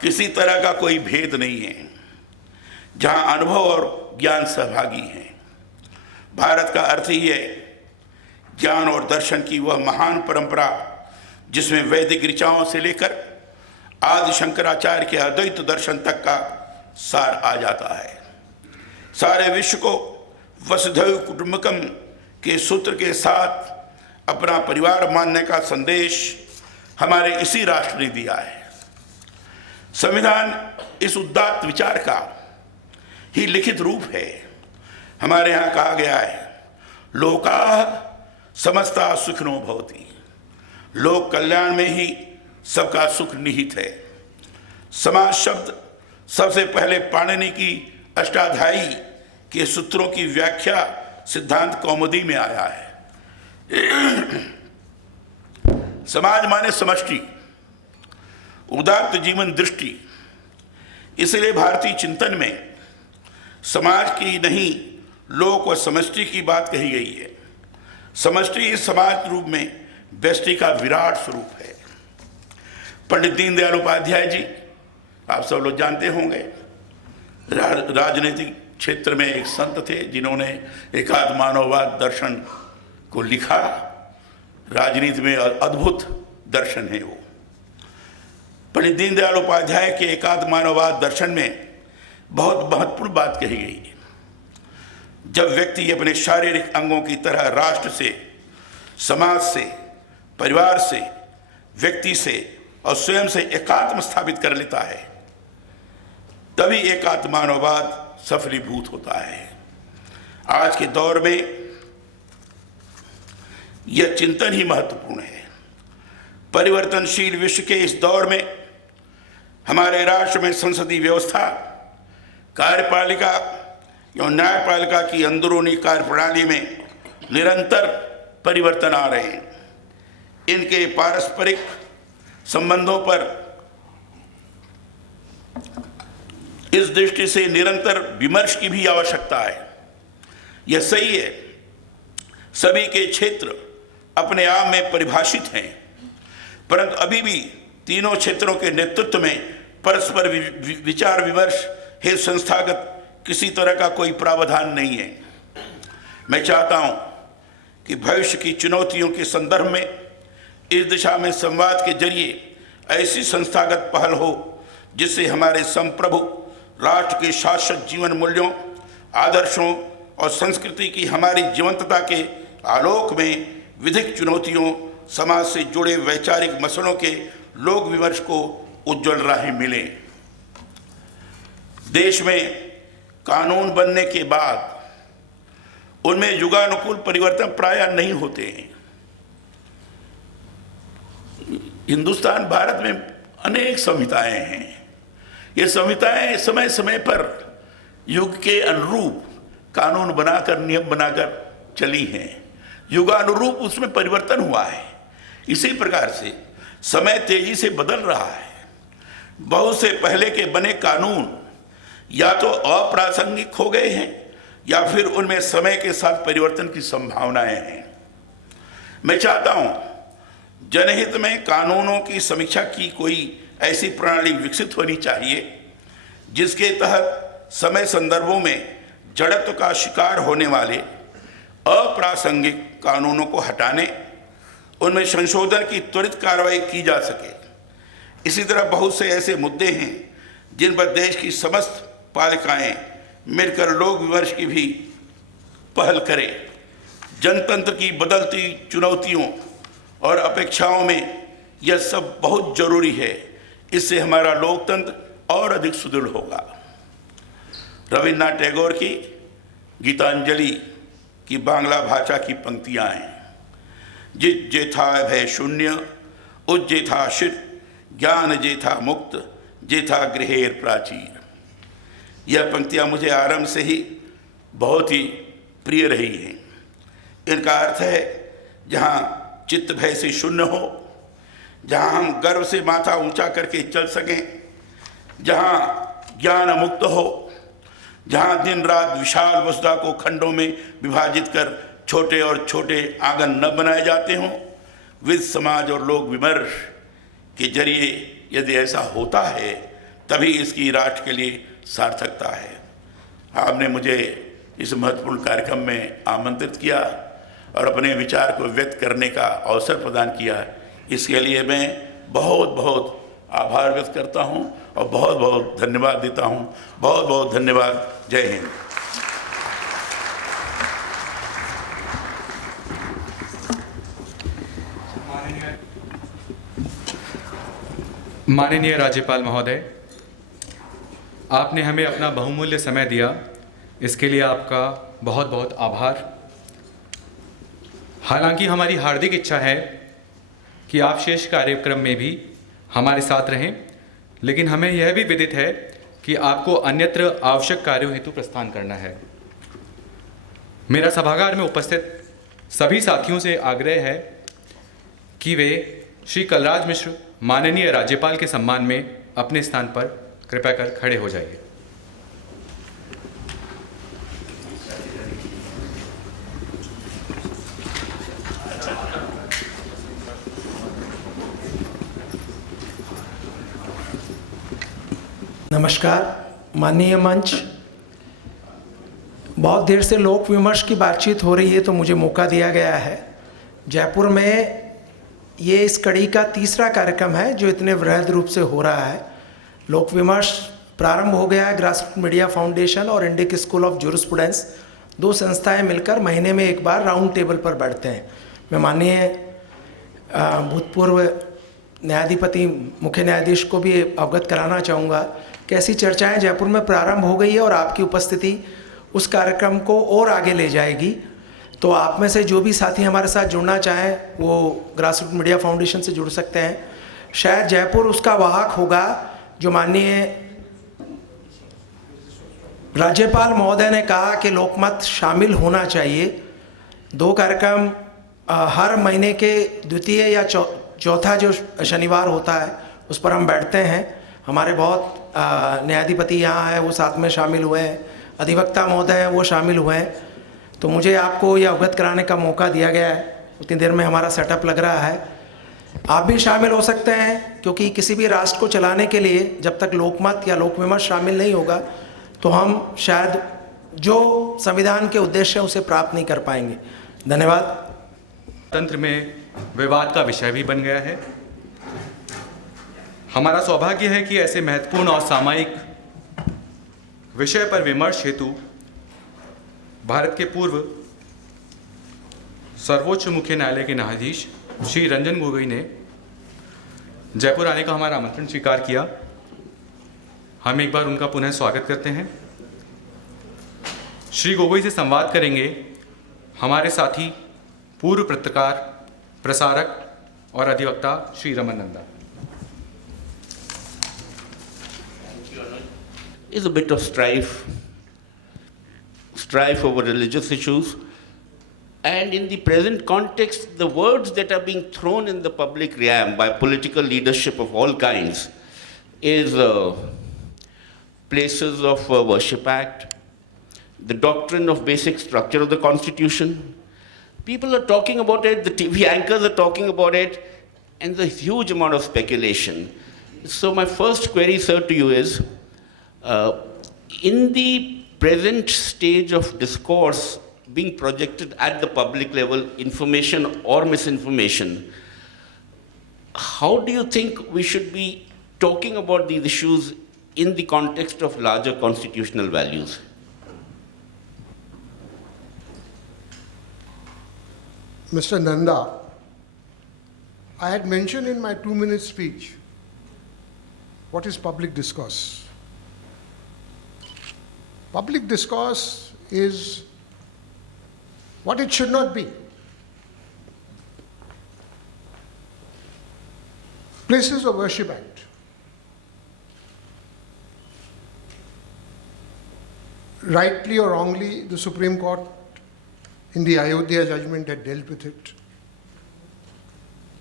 किसी तरह का कोई भेद नहीं है, जहां अनुभव और ज्ञान सहभागी हैं। भारत का अर्थ ही है ज्ञान और दर्शन की वह महान परंपरा जिसमें वैदिक ऋचाओं से लेकर आदि शंकराचार्य के अद्वैत दर्शन तक का सार आ जाता है। सारे विश्व को वसुधैव कुटुंबकम के सूत्र के साथ अपना परिवार मानने का संदेश हमारे इसी राष्ट्र ने दिया है। संविधान इस उदात्त विचार का ही लिखित रूप है। हमारे यहाँ कहा गया है, लोकाः समस्ता सुखिनो भवति। लोक कल्याण में ही सबका सुख निहित है। समाज शब्द सबसे पहले पाणिनि की अष्टाध्यायी के सूत्रों की व्याख्या सिद्धांत कौमुदी में आया है। समाज माने समष्टि, उदात्त जीवन दृष्टि। इसलिए भारतीय चिंतन में समाज की नहीं, लोक व समष्टि की बात कही गई है। समष्टि इस समाज रूप में व्यष्टि का विराट स्वरूप है। पंडित दीनदयाल उपाध्याय जी, आप सब लोग जानते होंगे, राजनीतिक क्षेत्र में एक संत थे जिन्होंने एकात्म मानववाद दर्शन को लिखा। राजनीति में अद्भुत दर्शन है वो। पंडित दीनदयाल उपाध्याय के एकात्म मानववाद दर्शन में बहुत महत्वपूर्ण बात कही गई है। जब व्यक्ति अपने शारीरिक अंगों की तरह राष्ट्र से, समाज से, परिवार से, व्यक्ति से और स्वयं से एकात्म स्थापित कर लेता है, तभी एकात्म मानववाद सफलीभूत होता है। आज के दौर में यह चिंतन ही महत्वपूर्ण है। परिवर्तनशील विश्व के इस दौर में हमारे राष्ट्र में संसदीय व्यवस्था, कार्यपालिका एवं न्यायपालिका की अंदरूनी कार्यप्रणाली में निरंतर परिवर्तन आ रहे हैं। इनके पारस्परिक संबंधों पर इस दृष्टि से निरंतर विमर्श की भी आवश्यकता है। यह सही है, सभी के क्षेत्र अपने आप में परिभाषित हैं, परंतु अभी भी तीनों क्षेत्रों के नेतृत्व में परस्पर विचार विमर्श हेतु संस्थागत किसी तरह का कोई प्रावधान नहीं है। मैं चाहता हूं कि भविष्य की चुनौतियों के संदर्भ में इस दिशा में संवाद के जरिए ऐसी संस्थागत पहल हो जिससे हमारे संप्रभु राष्ट्र के शाश्वत जीवन मूल्यों, आदर्शों और संस्कृति की हमारी जीवंतता के आलोक में विधिक चुनौतियों, समाज से जुड़े वैचारिक मसलों के लोक विमर्श को उज्जवल राहें मिले। देश में कानून बनने के बाद उनमें युगानुकूल परिवर्तन प्रायः नहीं होते हैं। हिंदुस्तान, भारत में अनेक संहिताएं हैं। ये संहिताएं समय समय पर युग के अनुरूप कानून बनाकर, नियम बनाकर चली हैं। युगानुरूप उसमें परिवर्तन हुआ है। इसी प्रकार से समय तेजी से बदल रहा है। बहुत से पहले के बने कानून या तो अप्रासंगिक हो गए हैं या फिर उनमें समय के साथ परिवर्तन की संभावनाएं हैं। मैं चाहता हूं जनहित में कानूनों की समीक्षा की कोई ऐसी प्रणाली विकसित होनी चाहिए जिसके तहत समय संदर्भों में जड़त्व का शिकार होने वाले अप्रासंगिक कानूनों को हटाने, उनमें संशोधन की त्वरित कार्रवाई की जा सके। इसी तरह बहुत से ऐसे मुद्दे हैं जिन पर देश की समस्त पालिकाएं मिलकर लोक विमर्श की भी पहल करें। जनतंत्र की बदलती चुनौतियों और अपेक्षाओं में यह सब बहुत जरूरी है। इससे हमारा लोकतंत्र और अधिक सुदृढ़ होगा। रविन्द्रनाथ टैगोर की गीतांजलि की बांग्ला भाषा की पंक्तियां हैं। जित जेथा भय शून्य, उज्जेथा शिर, ज्ञान जेथा मुक्त, जेथा गृहेर प्राचीर। यह पंक्तियां मुझे आरंभ से ही बहुत ही प्रिय रही हैं। इनका अर्थ है जहाँ चित्त भय से शून्य हो, जहाँ हम गर्व से माथा ऊंचा करके चल सकें, जहाँ ज्ञान मुक्त हो, जहाँ दिन रात विशाल वसुधा को खंडों में विभाजित कर छोटे और छोटे आंगन न बनाए जाते हों, विद समाज और लोक विमर्श के जरिए यदि ऐसा होता है तभी इसकी राष्ट्र के लिए सार्थकता है। आपने मुझे इस महत्वपूर्ण कार्यक्रम में आमंत्रित किया और अपने विचार को व्यक्त करने का अवसर प्रदान किया। इसके लिए मैं बहुत बहुत आभार व्यक्त करता हूं और बहुत बहुत धन्यवाद देता हूं। बहुत बहुत धन्यवाद। जय हिंद। माननीय राज्यपाल महोदय, आपने हमें अपना बहुमूल्य समय दिया, इसके लिए आपका बहुत बहुत आभार। हालांकि हमारी हार्दिक इच्छा है कि आप शेष कार्यक्रम में भी हमारे साथ रहें, लेकिन हमें यह भी विदित है कि आपको अन्यत्र आवश्यक कार्यों हेतु प्रस्थान करना है। मेरा सभागार में उपस्थित सभी साथियों से आग्रह है कि वे श्री कलराज मिश्र माननीय राज्यपाल के सम्मान में अपने स्थान पर कृपया कर खड़े हो जाइए। नमस्कार माननीय मंच, बहुत देर से लोक विमर्श की बातचीत हो रही है तो मुझे मौका दिया गया है। जयपुर में ये इस कड़ी का तीसरा कार्यक्रम है जो इतने वृहद रूप से हो रहा है। लोक विमर्श प्रारंभ हो गया है ग्रास मीडिया फाउंडेशन और इंडिक स्कूल ऑफ जूरिस्प्रूडेंस, 2 संस्थाएं मिलकर महीने में एक बार राउंड टेबल पर बैठते हैं। मैं माननीय भूतपूर्व न्यायाधिपति मुख्य न्यायाधीश को भी अवगत कराना चाहूँगा कि ऐसी चर्चाएँ जयपुर में प्रारंभ हो गई है और आपकी उपस्थिति उस कार्यक्रम को और आगे ले जाएगी। तो आप में से जो भी साथी हमारे साथ जुड़ना चाहें वो ग्रास रूट मीडिया फाउंडेशन से जुड़ सकते हैं। शायद जयपुर उसका वाहक होगा जो माननीय राज्यपाल महोदय ने कहा कि लोकमत शामिल होना चाहिए। 2 कार्यक्रम हर महीने के द्वितीय या चौथा जो शनिवार होता है उस पर हम बैठते हैं। हमारे बहुत न्यायाधिपति यहाँ हैं, वो साथ में शामिल हुए हैं, अधिवक्ता महोदय हैं, वो शामिल हुए हैं। तो मुझे आपको ये अवगत कराने का मौका दिया गया है। उतनी देर में हमारा सेटअप लग रहा है। आप भी शामिल हो सकते हैं, क्योंकि किसी भी राष्ट्र को चलाने के लिए जब तक लोकमत या लोक विमर्श शामिल नहीं होगा तो हम शायद जो संविधान के उद्देश्य हैं उसे प्राप्त नहीं कर पाएंगे। धन्यवाद। तंत्र में विवाद का विषय भी बन गया है। हमारा सौभाग्य है कि ऐसे महत्वपूर्ण और सामयिक विषय पर विमर्श हेतु भारत के पूर्व सर्वोच्च मुख्य न्यायालय के न्यायाधीश श्री रंजन गोगोई ने जयपुर आने का हमारा आमंत्रण स्वीकार किया। हम एक बार उनका पुनः स्वागत करते हैं। श्री गोगोई से संवाद करेंगे हमारे साथी पूर्व पत्रकार, प्रसारक और अधिवक्ता Shri Raman Nanda. Is a bit of strife over religious issues, and in the present context, the words that are being thrown in the public realm by political leadership of all kinds is Places of Worship Act, the doctrine of basic structure of the Constitution. People are talking about it, the TV anchors are talking about it, and there's a huge amount of speculation. So my first query, sir, to you is, in the present stage of discourse being projected at the public level, information or misinformation, how do you think we should be talking about these issues in the context of larger constitutional values? Mr. Nanda, I had mentioned in my 2-minute speech what is public discourse. Public discourse is what it should not be. Places of Worship Act. Rightly or wrongly, the Supreme Court in the Ayodhya judgment had dealt with it.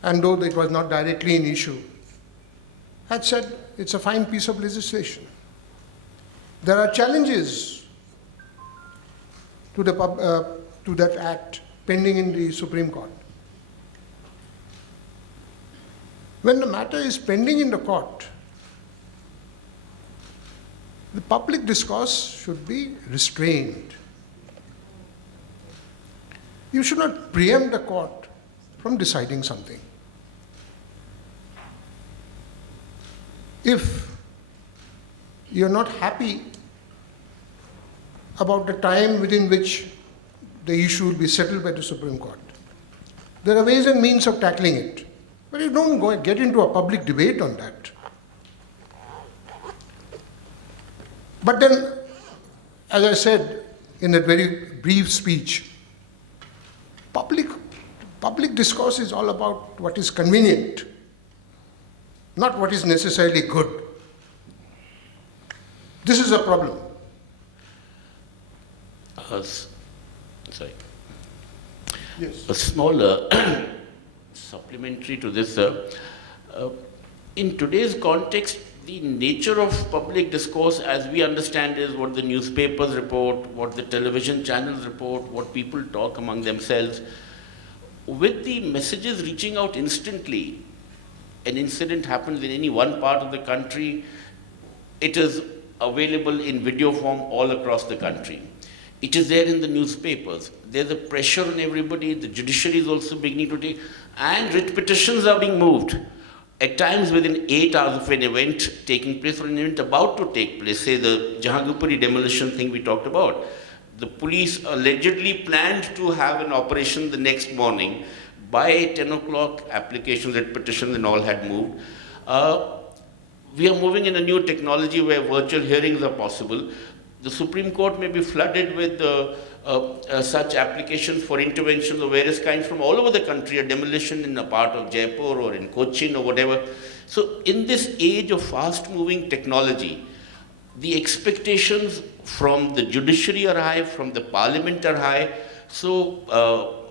And though it was not directly an issue, had said it's a fine piece of legislation. There are challenges to that act pending in the Supreme Court. When the matter is pending in the court, the public discourse should be restrained. You should not preempt the court from deciding something. If you're not happy about the time within which the issue will be settled by the Supreme Court, there are ways and means of tackling it. But you don't go and get into a public debate on that. But then, as I said in a very brief speech, public discourse is all about what is convenient, not what is necessarily good. This is a problem. Sorry. Yes. A small supplementary to this, sir. In today's context, the nature of public discourse, as we understand, is what the newspapers report, what the television channels report, what people talk among themselves. With the messages reaching out instantly, an incident happens in any one part of the country, it is available in video form all across the country. It is there in the newspapers. There's a pressure on everybody. The judiciary is also beginning to take, and writ petitions are being moved at times within 8 hours of an event taking place or an event about to take place, say the Jahangirpuri demolition thing we talked about, the police allegedly planned to have an operation the next morning. By 10 o'clock, applications and petitions and all had moved. We are moving in a new technology where virtual hearings are possible. The Supreme Court may be flooded with such applications for interventions of various kinds from all over the country, a demolition in a part of Jaipur or in Cochin or whatever. So in this age of fast-moving technology, the expectations from the judiciary are high, from the parliament are high. So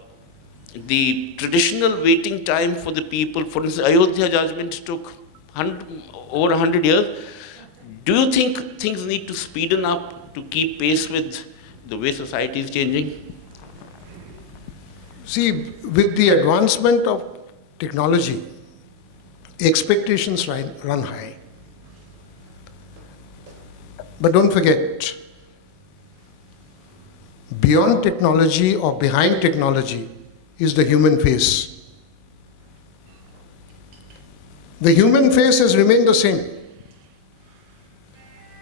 the traditional waiting time for the people, for instance, Ayodhya judgment took over 100 years. Do you think things need to speeden up to keep pace with the way society is changing? See, with the advancement of technology, expectations run high. But don't forget, beyond technology or behind technology is the human face. The human face has remained the same.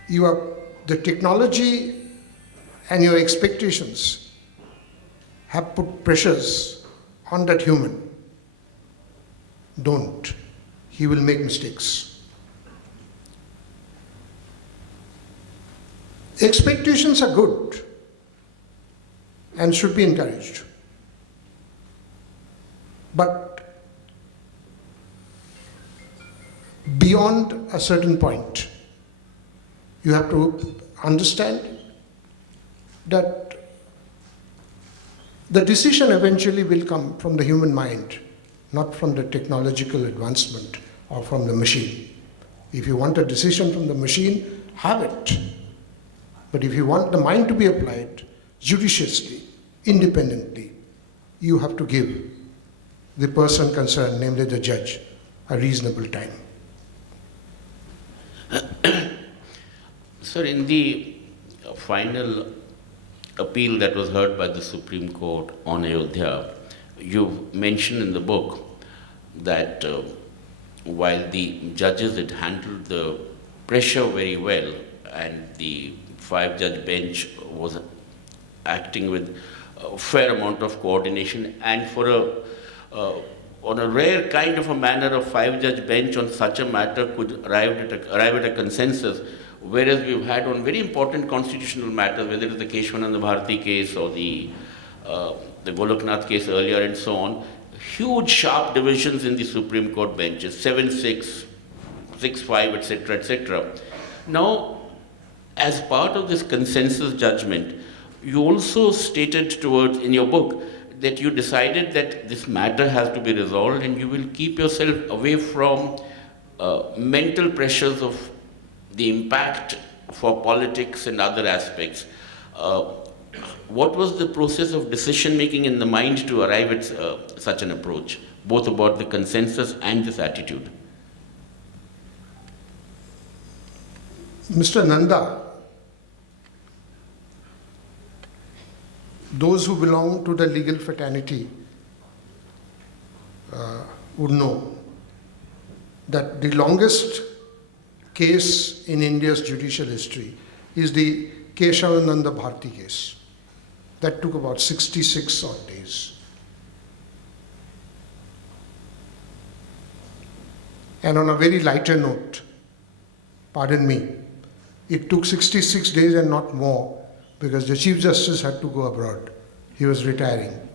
The technology and your expectations have put pressures on that human. Don't. He will make mistakes. Expectations are good and should be encouraged. But beyond a certain point, you have to understand that the decision eventually will come from the human mind, not from the technological advancement or from the machine. If you want a decision from the machine, have it. But if you want the mind to be applied judiciously, independently, you have to give the person concerned, namely the judge, a reasonable time. Sir, in the final appeal that was heard by the Supreme Court on Ayodhya, you mentioned in the book that while the judges had handled the pressure very well and the 5-judge bench was acting with a fair amount of coordination, and for on a rare kind of a manner, a 5-judge bench on such a matter could arrive at a consensus, whereas we've had on very important constitutional matters, whether it's the Keshwananda Bharati case or the Goloknath case earlier and so on, huge sharp divisions in the Supreme Court benches, 7-6, 6-5, etc., etc. Now, as part of this consensus judgment, you also stated in your book that you decided that this matter has to be resolved and you will keep yourself away from mental pressures of the impact for politics and other aspects. What was the process of decision making in the mind to arrive at such an approach, both about the consensus and this attitude? Mr. Nanda, those who belong to the legal fraternity would know that the longest case in India's judicial history is the Keshwananda Bharati case. That took about 66 odd days. And on a very lighter note, pardon me, it took 66 days and not more because the Chief Justice had to go abroad. He was retiring.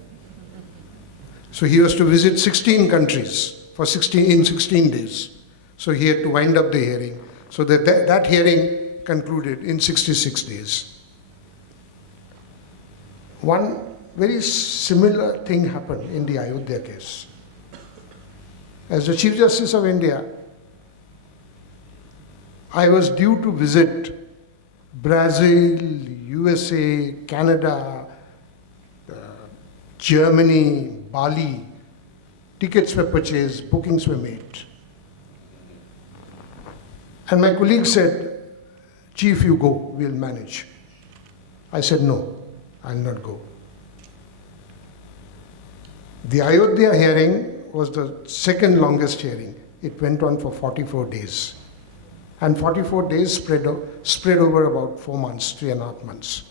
So he was to visit 16 countries in 16 days. So he had to wind up the hearing. So that hearing concluded in 66 days. One very similar thing happened in the Ayodhya case. As the Chief Justice of India, I was due to visit Brazil, USA, Canada, Germany, Bali. Tickets were purchased, bookings were made. And my colleague said, Chief, you go, we'll manage. I said, no, I'll not go. The Ayodhya hearing was the second longest hearing it went on for 44 days. And 44 days spread over about 4 months, 3.5 months.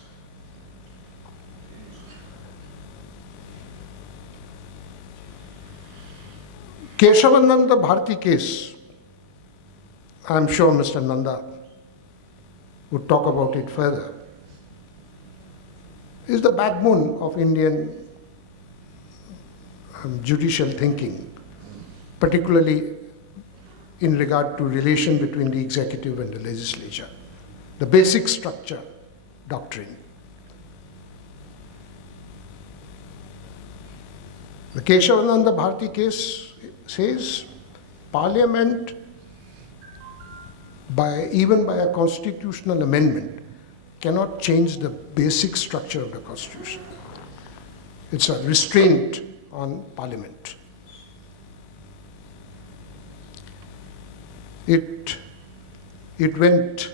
Keshavananda Bharati case, I'm sure Mr. Nanda would talk about it further, is the backbone of Indian judicial thinking, particularly in regard to relation between the executive and the legislature, the basic structure doctrine. The Keshavananda Bharati case says Parliament, even by a constitutional amendment, cannot change the basic structure of the Constitution. It's a restraint on Parliament. It went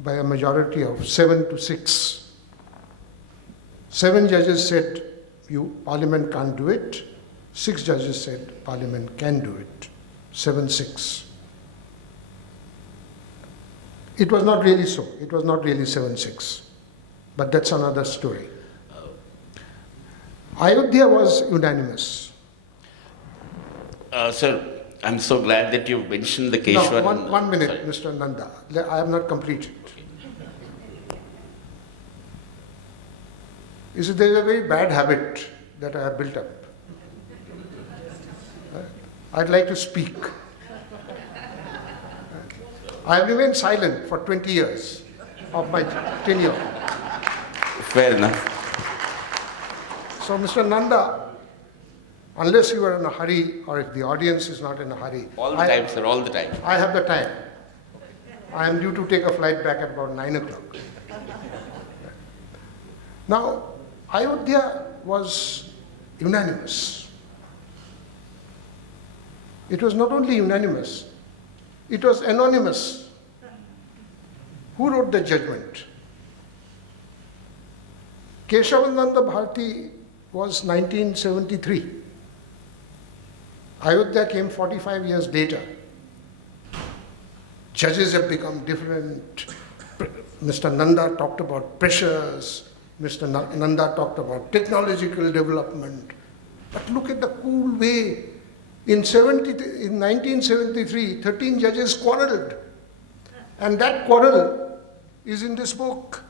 by a majority of 7-6. 7 judges said, Parliament can't do it. 6 judges said, Parliament can do it. 7-6. It was not really so. It was not really 7-6. But that's another story. Ayodhya was unanimous. Sir, I'm so glad that you mentioned the No, Keshwaran. one minute, Mr. Nanda. I have not completed. You see, there is a very bad habit that I have built up. I'd like to speak. I have remained silent for 20 years of my tenure. Fair enough. So, Mr. Nanda, unless you are in a hurry or if the audience is not in a hurry. All the time, sir, all the time. I have the time. I am due to take a flight back at about 9 o'clock. Now, Ayodhya was unanimous. It was not only unanimous, it was anonymous. Who wrote the judgment? Keshavananda Bharati was 1973. Ayodhya came 45 years later. Judges have become different. Mr. Nanda talked about pressures. Mr. Nanda talked about technological development. But look at the cool way. In 1973, 13 judges quarreled. And that quarrel is in this book.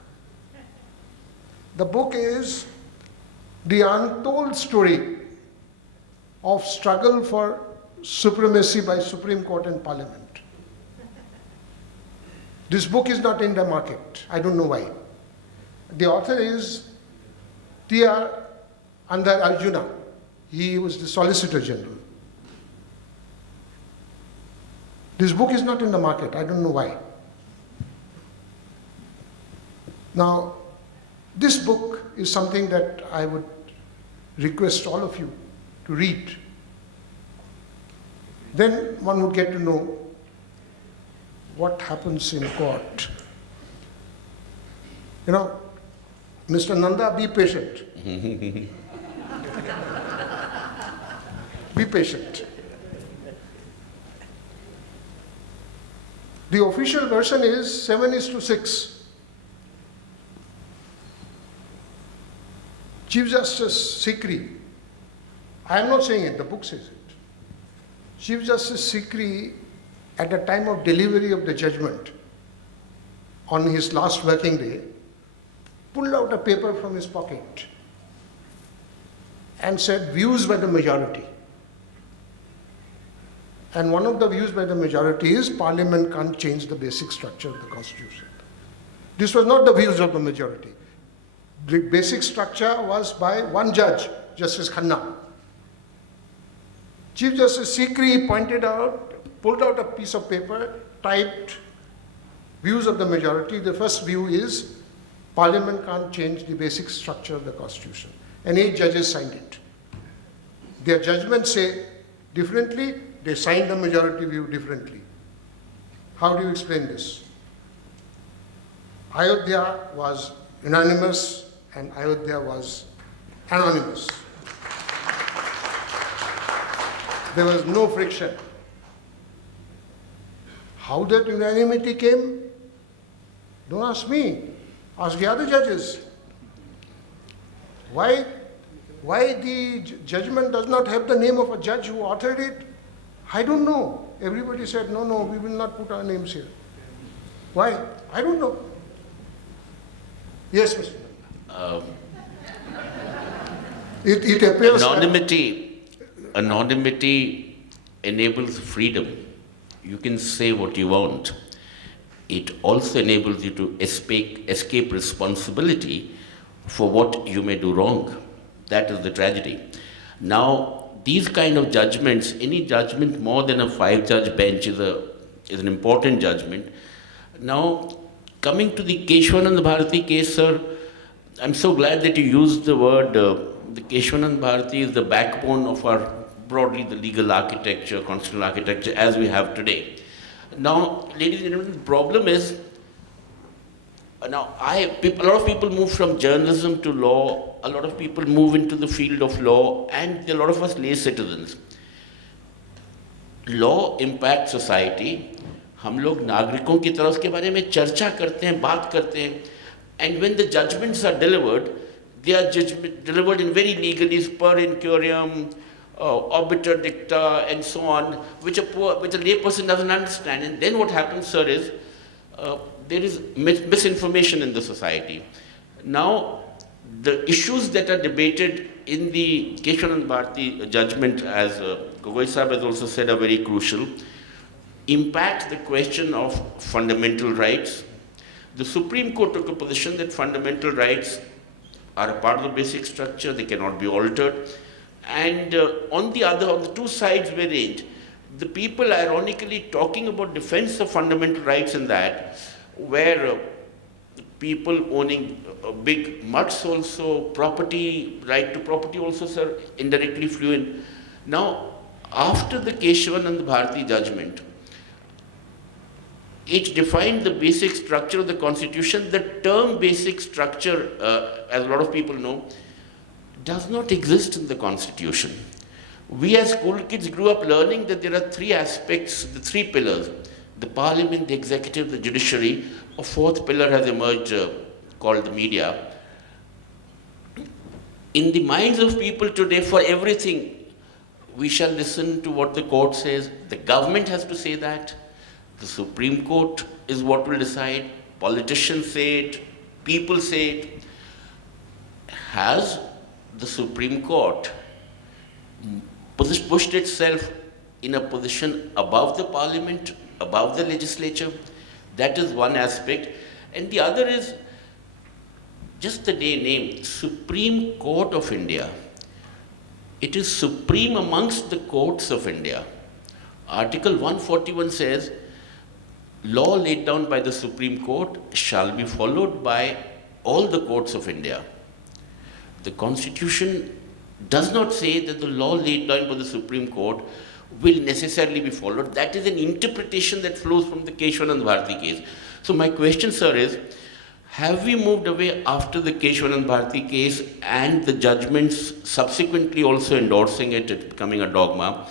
The book is the untold story of struggle for supremacy by Supreme Court and Parliament. This book is not in the market. I don't know why. The author is T.R. Andhar Arjuna. He was the Solicitor General. This book is not in the market. I don't know why. Now, this book is something that I would request all of you to read. Then one would get to know what happens in court. You know, Mr. Nanda, be patient. Be patient. The official version is 7:6. Chief Justice Sikri, I am not saying it, the book says it. Chief Justice Sikri, at the time of delivery of the judgment, on his last working day, pulled out a paper from his pocket and said, views by the majority. And one of the views by the majority is Parliament can't change the basic structure of the Constitution. This was not the views of the majority. The basic structure was by one judge, Justice Khanna. Chief Justice Sikri pulled out a piece of paper, typed views of the majority. The first view is Parliament can't change the basic structure of the Constitution. And 8 judges signed it. Their judgments say differently, they signed the majority view differently. How do you explain this? Ayodhya was unanimous and Ayodhya was anonymous. There was no friction. How that unanimity came? Don't ask me. Ask the other judges. Why the judgment does not have the name of a judge who authored it? I don't know. Everybody said, no, we will not put our names here. Why? I don't know. Yes, Mr. It appears Anonymity enables freedom. You can say what you want. It also enables you to escape responsibility for what you may do wrong. That is the tragedy. Now, these kind of judgments, any judgment more than a 5-judge bench is an important judgment. Now, coming to the Keshwanand Bharati case, sir, I'm so glad that you used the word, the Keshwanand Bharati is the backbone of our, broadly, the legal architecture, constitutional architecture as we have today. Now, ladies and gentlemen, the problem is, a lot of people move from journalism to law, a lot of people move into the field of law, and a lot of us lay citizens. Law impacts society. हम लोग नागरिकों की तरह उसके बारे में चर्चा करते हैं, बात करते हैं, and when the judgments are delivered, they are delivered in very legalese, per incuriam, obiter dicta, and so on, which a layperson doesn't understand. And then what happens, sir, is there is misinformation in the society. Now, the issues that are debated in the Keshwanand Bharati judgment, as Gogoi Sahib has also said, are very crucial. Impact the question of fundamental rights. The Supreme Court took a position that fundamental rights are a part of the basic structure, they cannot be altered. And on the two sides were ranged. The people ironically talking about defense of fundamental rights in that, where people owning big mutts also, property, right to property also, sir, indirectly flew in. Now, after the Keshwanand Bharati judgment, it defined the basic structure of the constitution. The term basic structure, as a lot of people know, does not exist in the constitution. We as school kids grew up learning that there are 3 aspects, the 3 pillars: the parliament, the executive, the judiciary. A 4th pillar has emerged called the media. In the minds of people today, for everything, we shall listen to what the court says. The government has to say that. The Supreme Court is what will decide. Politicians say it. People say it. Has the Supreme Court pushed itself in a position above the parliament, above the legislature? That is one aspect. And the other is just the name, Supreme Court of India. It is supreme amongst the courts of India. Article 141 says, law laid down by the Supreme Court shall be followed by all the courts of India. The Constitution does not say that the law laid down by the Supreme Court will necessarily be followed. That is an interpretation that flows from the Keshwanand Bharati case. So my question, sir, is, have we moved away after the Keshwanand Bharati case and the judgments subsequently also endorsing it becoming a dogma,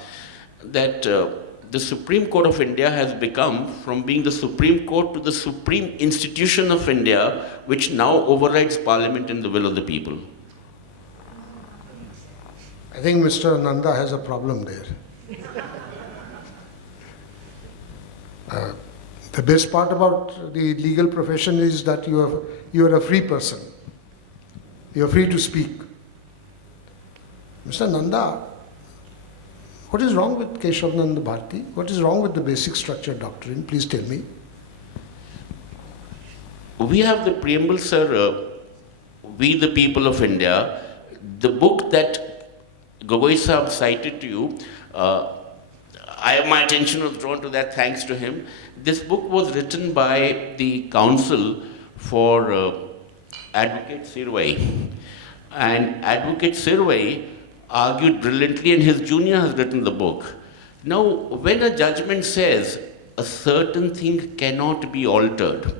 that the Supreme Court of India has become, from being the Supreme Court to the supreme institution of India, which now overrides Parliament and the will of the people? I think Mr. Nanda has a problem there. The best part about the legal profession is that you are a free person. You are free to speak. Mr. Nanda, what is wrong with Keshwanand Bharati? What is wrong with the basic structure doctrine? Please tell me. We have the preamble, sir, we the people of India. The book that Gogoi Sahib cited to you, my attention was drawn to that thanks to him. This book was written by the counsel for Advocate Sirvai. And Advocate Sirvai argued brilliantly, and his junior has written the book. Now, when a judgment says a certain thing cannot be altered,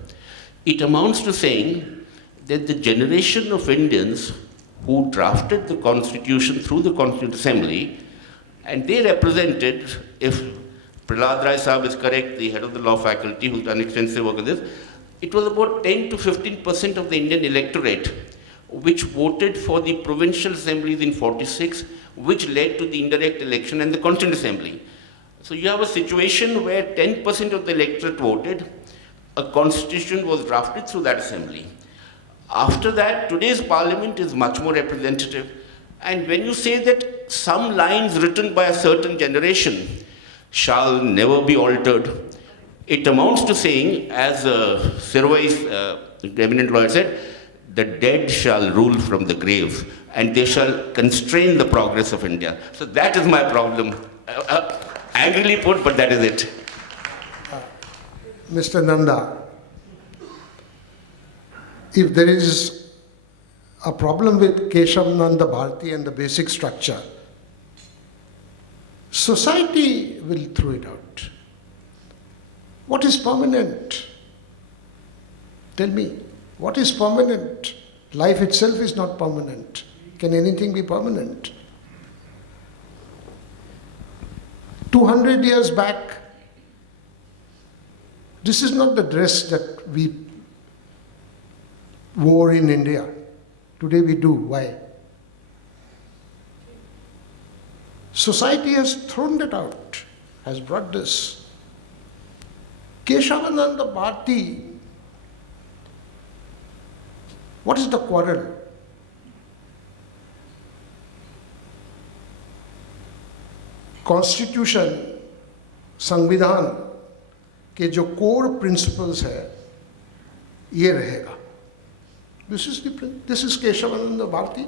it amounts to saying that the generation of Indians who drafted the Constitution through the Constituent Assembly, and they represented, if Prahlad Rai Saab is correct, the head of the law faculty who's done extensive work on this. It was about 10 to 15% of the Indian electorate which voted for the provincial assemblies in 46, which led to the indirect election and the Constituent Assembly. So you have a situation where 10% of the electorate voted, a constitution was drafted through that assembly. After that, today's parliament is much more representative. And when you say that some lines written by a certain generation shall never be altered, it amounts to saying, as Sirvai's eminent lawyer said, the dead shall rule from the grave and they shall constrain the progress of India. So that is my problem. Angrily put, but that is it. Mr. Nanda, if there is a problem with Keshav Nanda Bharati and the basic structure, society will throw it out. What is permanent? Tell me, what is permanent? Life itself is not permanent. Can anything be permanent? 200 years back, this is not the dress that we wore in India. Today we do. Why? Society has thrown that out, has brought this. Keshavananda Bharati, what is the quarrel? Constitution, संविधान के जो core principles है, ये रहेगा. This is Keshavananda Bharati,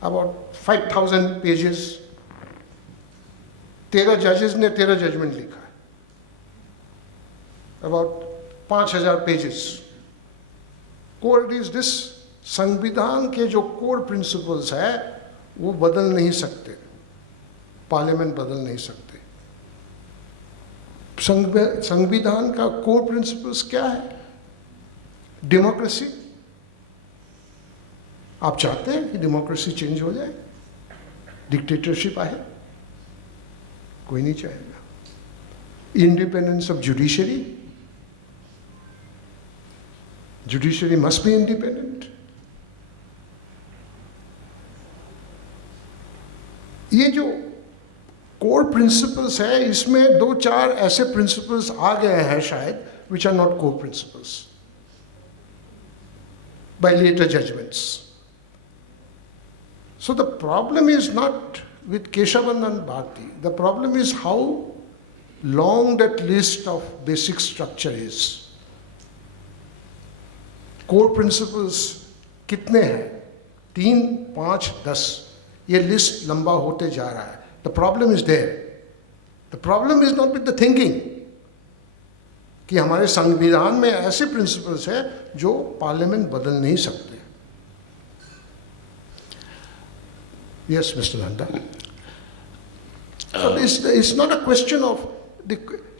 about 5,000 pages. 13 judges ने 13 judgment लिखा है. About 5,000 pages. Core is this, संविधान के जो core principles है, वो बदल नहीं सकते. पार्लियामेंट बदल नहीं सकते. संविधान का कोर प्रिंसिपल्स क्या है? डेमोक्रेसी. आप चाहते हैं कि डेमोक्रेसी चेंज हो जाए, डिक्टेटरशिप आए? कोई नहीं चाहेगा. Independence of judiciary. Judiciary must be independent. ये जो कोर प्रिंसिपल्स है, इसमें 2-4 ऐसे प्रिंसिपल्स आ गए हैं शायद which are not core principles by later judgments. So the problem is not with Keshavananda Bharati. The problem is how long that list of basic structure is. Core principles कितने हैं? 3, 5, 10. ये list लंबा होते जा रहा है. The problem is there. The problem is not with the thinking. कि हमारे संविधान में ऐसे प्रिंसिपल्स हैं जो पार्लियामेंट बदल नहीं सकते. Yes, Mr. Nanda. So it's not a question of the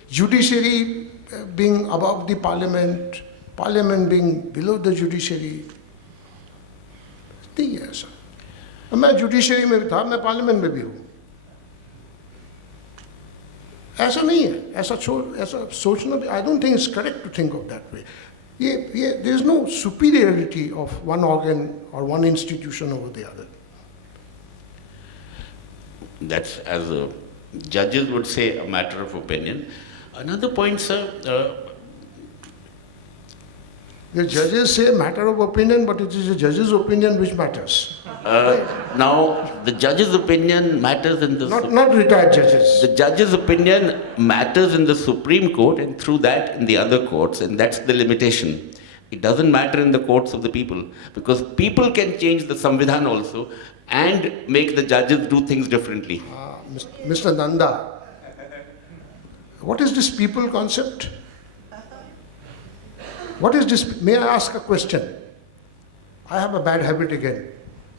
judiciary being above the parliament, parliament being below the judiciary. नहीं है ऐसा. मैं जुडिशरी में भी था, मैं पार्लियामेंट में भी हूँ. ऐसा नहीं है. ऐसा सोचना, I don't think it's correct to think of that way. There is no superiority of one organ or one institution over the other. That's, as judges would say, a matter of opinion. Another point, sir. The judges say matter of opinion, but it is the judge's opinion which matters. Now, the judge's opinion matters in the... Not retired judges. The judge's opinion matters in the Supreme Court and through that in the other courts, and that's the limitation. It doesn't matter in the courts of the people, because people can change the Samvidhan also and make the judges do things differently. Mr. Nanda, what is this people concept? What is this? May I ask a question? I have a bad habit again.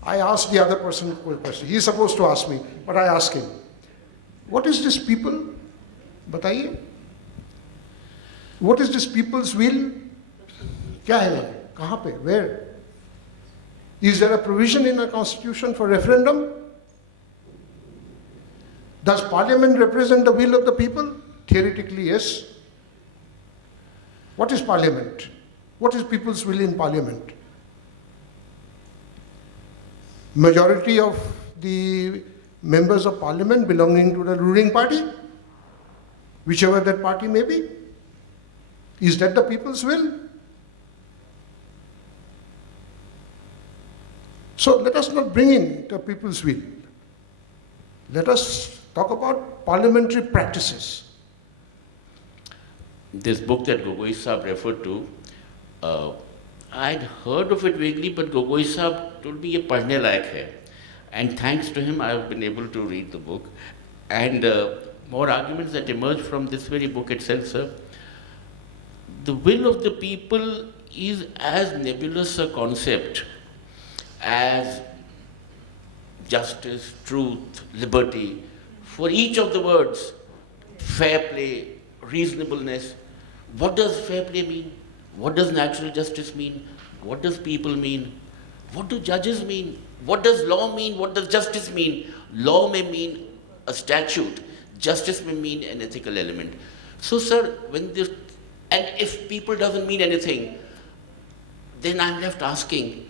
I ask the other person a question. He is supposed to ask me, but I ask him. What is this people? बताइए. What is this people's will? क्या है? कहाँ पे? Where? Is there a provision in a constitution for referendum? Does parliament represent the will of the people? theoretically, yes. What is parliament? What is people's will in parliament? Majority of the members of parliament belonging to the ruling party, whichever that party may be. Is that the people's will? So let us not bring in the people's will. Let us talk about parliamentary practices. This book that Gogoi Sahab referred to, I'd heard of it vaguely, but Gogoi Sahab told me ye padhne layak hai. And thanks to him, I've been able to read the book. And more arguments that emerge from this very book itself, sir. The will of the people is as nebulous a concept as justice, truth, liberty. For each of the words, fair play, reasonableness. What does fair play mean? What does natural justice mean? What does people mean? What do judges mean? What does law mean? What does justice mean? Law may mean a statute. Justice may mean an ethical element. So, sir, when this, and if people doesn't mean anything, then I'm left asking,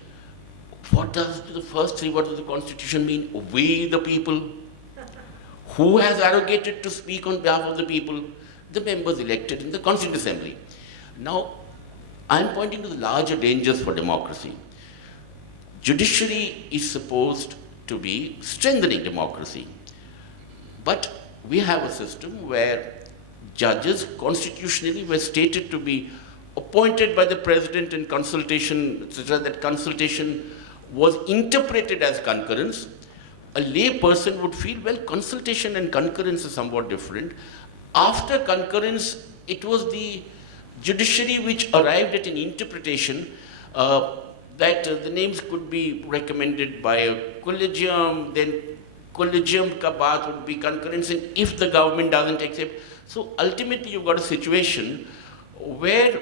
what does the first three words of the Constitution mean? We the people. Who has arrogated to speak on behalf of the people? The members elected in the Constituent Assembly. Now, I'm pointing to the larger dangers for democracy. Judiciary is supposed to be strengthening democracy. But we have a system where judges constitutionally were stated to be appointed by the president in consultation, etc. That consultation was interpreted as concurrence. A lay person would feel, well, consultation and concurrence is somewhat different. After concurrence, it was the judiciary which arrived at an interpretation that the names could be recommended by a collegium, then collegium ka baat would be concurrence, and if the government doesn't accept. So ultimately you've got a situation where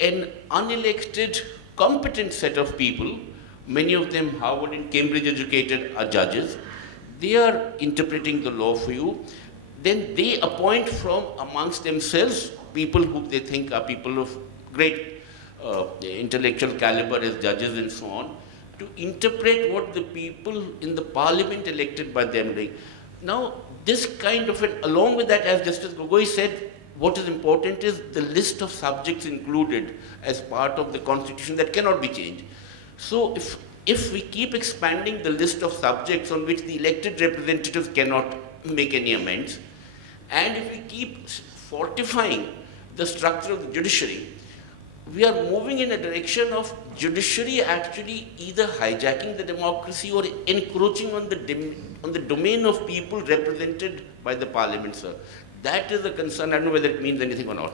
an unelected, competent set of people, many of them Harvard and Cambridge educated, are judges. They are interpreting the law for you. Then they appoint from amongst themselves people who they think are people of great intellectual caliber as judges and so on, to interpret what the people in the parliament elected by them like. Now, this kind of along with that, as Justice Gogoi said, what is important is the list of subjects included as part of the constitution that cannot be changed. So if we keep expanding the list of subjects on which the elected representatives cannot make any amends, and if we keep fortifying the structure of the judiciary, we are moving in a direction of judiciary actually either hijacking the democracy or encroaching on the domain of people represented by the parliament, sir. That is a concern. I don't know whether it means anything or not.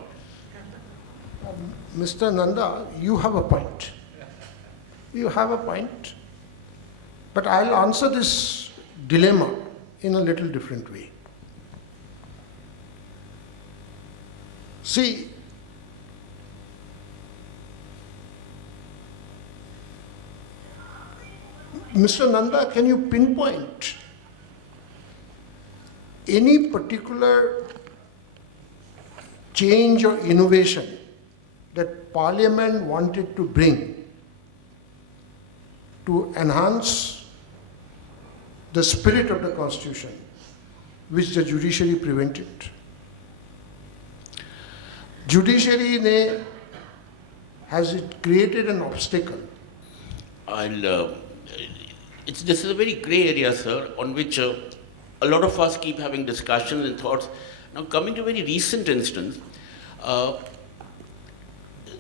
Mr. Nanda, you have a point. You have a point. But I'll answer this dilemma in a little different way. See, Mr. Nanda, can you pinpoint any particular change or innovation that Parliament wanted to bring to enhance the spirit of the Constitution, which the judiciary prevented? Judiciary has it created an obstacle? This is a very grey area, sir, on which a lot of us keep having discussions and thoughts. Now, coming to a very recent instance,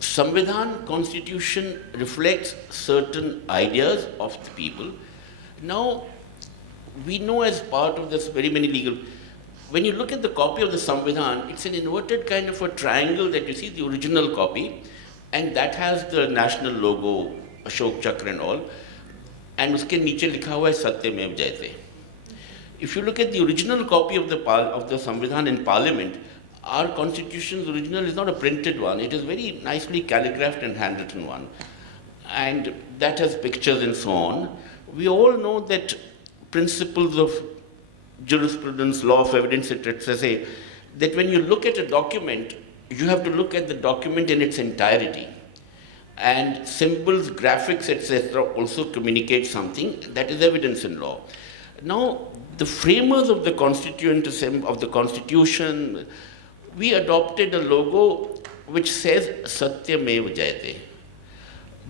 Samvidhan Constitution reflects certain ideas of the people. Now, we know as part of this very many legal, when you look at the copy of the Samvidhan, it's an inverted kind of a triangle that you see, the original copy, and that has the national logo, Ashok Chakra and all. And uske niche likha hua hai Satyamev Jayate. If you look at the original copy of the Samvidhan in Parliament, our Constitution's original is not a printed one. It is very nicely calligraphed and handwritten one. And that has pictures and so on. We all know that principles of jurisprudence, law of evidence, etc. say that when you look at a document, you have to look at the document in its entirety. And symbols, graphics, etc. also communicate something that is evidence in law. Now, the framers of the Constitution, we adopted a logo which says Satyamev Jayate.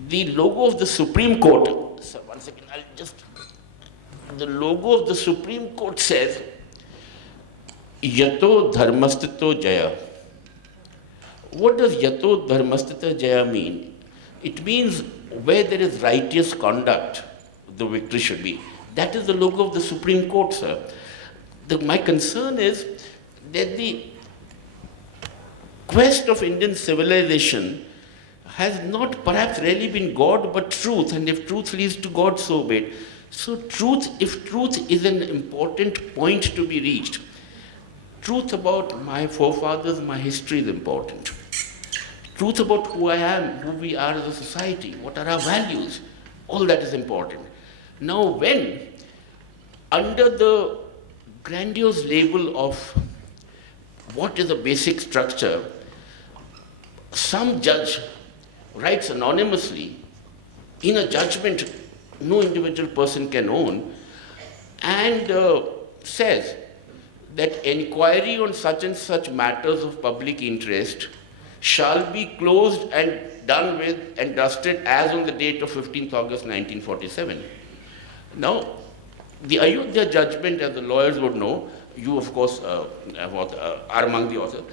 The logo of the Supreme Court, so one second, the logo of the Supreme Court says Yato Dharmastito Jaya. What does Yato Dharmastita Jaya mean? It means where there is righteous conduct, the victory should be. That is the logo of the Supreme Court, sir. My concern is that the quest of Indian civilization has not perhaps really been God but truth, and if truth leads to God, so be it. So if truth is an important point to be reached, truth about my forefathers, my history is important. Truth about who I am, who we are as a society, what are our values, all that is important. Now when, under the grandiose label of what is a basic structure, some judge writes anonymously in a judgment no individual person can own, and says that inquiry on such and such matters of public interest shall be closed and done with and dusted as on the date of 15th August 1947. Now, the Ayodhya judgment, as the lawyers would know, you of course are among the authors,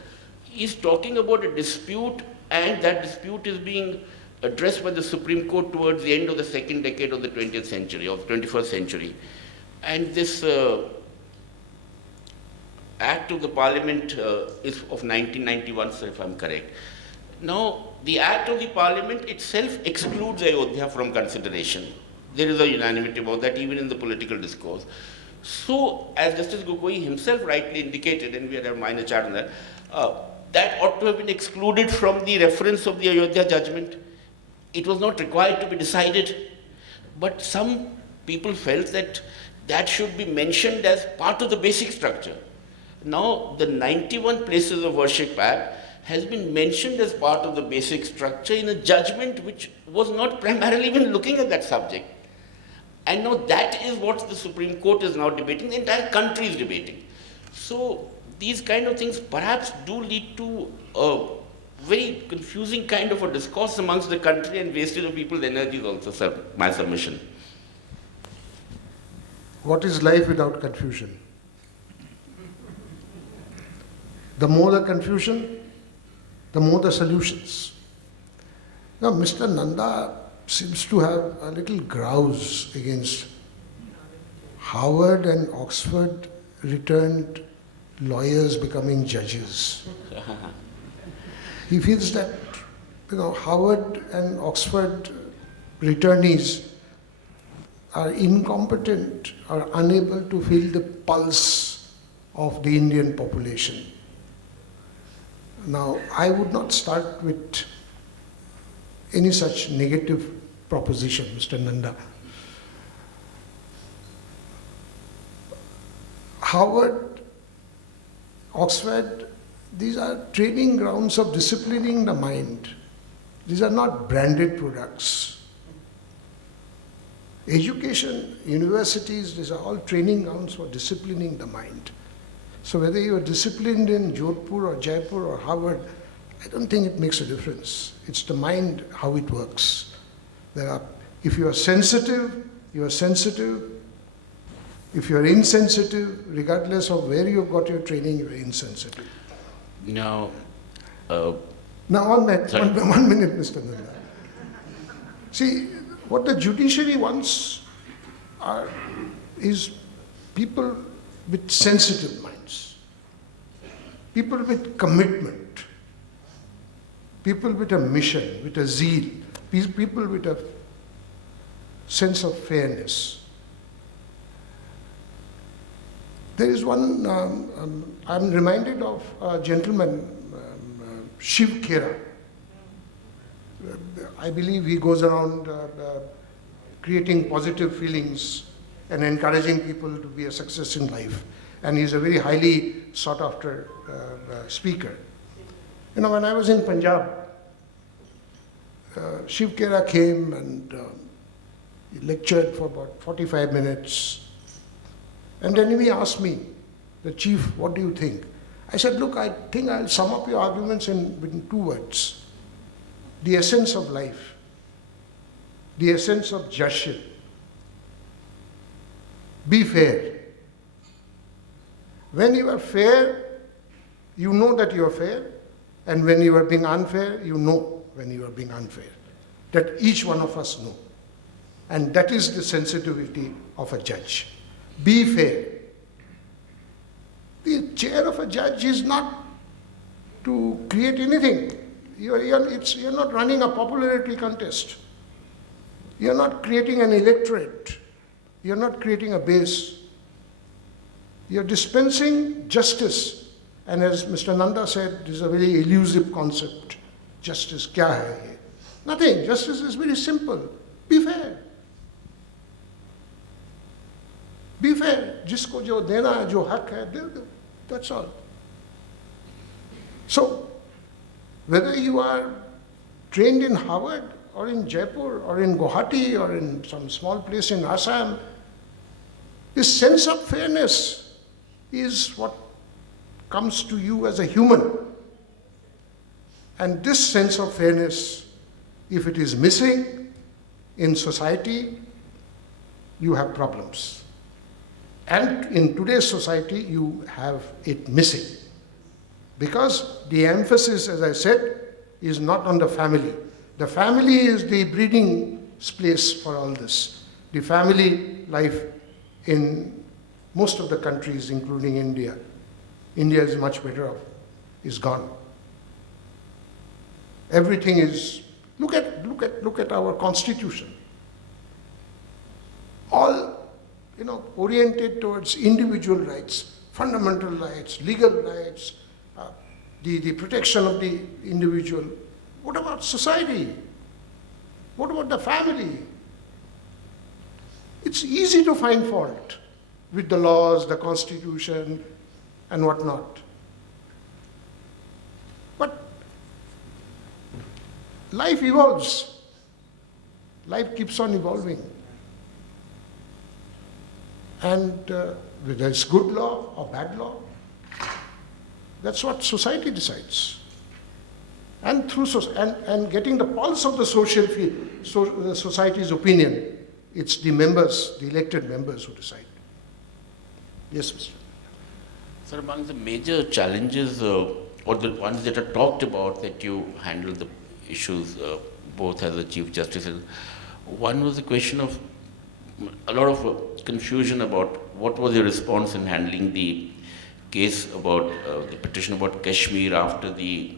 is talking about a dispute, and that dispute is being addressed by the Supreme Court towards the end of the second decade of the 20th century, or 21st century. And this Act of the Parliament is of 1991, sir, if I'm correct. Now, the Act of the Parliament itself excludes Ayodhya from consideration. There is a unanimity about that, even in the political discourse. So, as Justice Gogoi himself rightly indicated, and we had a minor chat on that, that ought to have been excluded from the reference of the Ayodhya judgment. It was not required to be decided, but some people felt that that should be mentioned as part of the basic structure. Now, the 91 Places of Worship Act has been mentioned as part of the basic structure in a judgment which was not primarily even looking at that subject. And now that is what the Supreme Court is now debating, the entire country is debating. So these kind of things perhaps do lead to a very confusing kind of a discourse amongst the country and wastage of people's energies also, sir, my submission. What is life without confusion? The more the confusion, the more the solutions. Now, Mr. Nanda seems to have a little grouse against Harvard and Oxford returned lawyers becoming judges. He feels that, Harvard and Oxford returnees are incompetent or unable to feel the pulse of the Indian population. Now, I would not start with any such negative proposition, Mr. Nanda. Harvard, Oxford, these are training grounds of disciplining the mind. These are not branded products. Education, universities, these are all training grounds for disciplining the mind. So whether you are disciplined in Jaipur or Jaipur or Harvard, I don't think it makes a difference. It's the mind, how it works. If you are sensitive, you are sensitive. If you are insensitive, regardless of where you got your training, you are insensitive. Now, one minute, Mr. Nanda. See, what the judiciary wants is people with sensitive minds, people with commitment, people with a mission, with a zeal, people with a sense of fairness. There is one, I'm reminded of a gentleman, Shiv Khera. I believe he goes around creating positive feelings and encouraging people to be a success in life. and he's a very highly sought after speaker. You know, when I was in Punjab, Shiv Khera came and he lectured for about 45 minutes. And then he asked me, the chief, what do you think? I said, look, I think I'll sum up your arguments in 2 words. The essence of life, the essence of judgeship. Be fair. When you are fair, you know that you are fair, and when you are being unfair, you know when you are being unfair. That each one of us know. And that is the sensitivity of a judge. Be fair. The chair of a judge is not to create anything. You're not running a popularity contest. You're not creating an electorate. You're not creating a base. You're dispensing justice. And as Mr. Nanda said, this is a very elusive concept. Justice, kya hai ye? Nothing. Justice is very simple. Be fair. Be fair. Jisko jo dena hai, jo hak hai, de do. That's all. So, whether you are trained in Harvard or in Jaipur or in Guwahati or in some small place in Assam, this sense of fairness is what comes to you as a human. And this sense of fairness, if it is missing in society, you have problems. And in today's society, you have it missing. Because the emphasis, as I said, is not on the family. The family is the breeding place for all this. The family life in most of the countries, including India, India is much better off, is gone. Everything is, look at our constitution. All, oriented towards individual rights, fundamental rights, legal rights, the protection of the individual. What about society? What about the family? It's easy to find fault with the laws, the constitution, and whatnot. But life evolves. Life keeps on evolving. And whether it's good law or bad law, that's what society decides. And through and getting the pulse of the social field, the society's opinion, it's the members, the elected members who decide. Yes, Mr. Sir, among the major challenges or the ones that are talked about that you handle the issues both as a Chief Justice, one was the question of a lot of confusion about what was your response in handling the case about the petition about Kashmir after the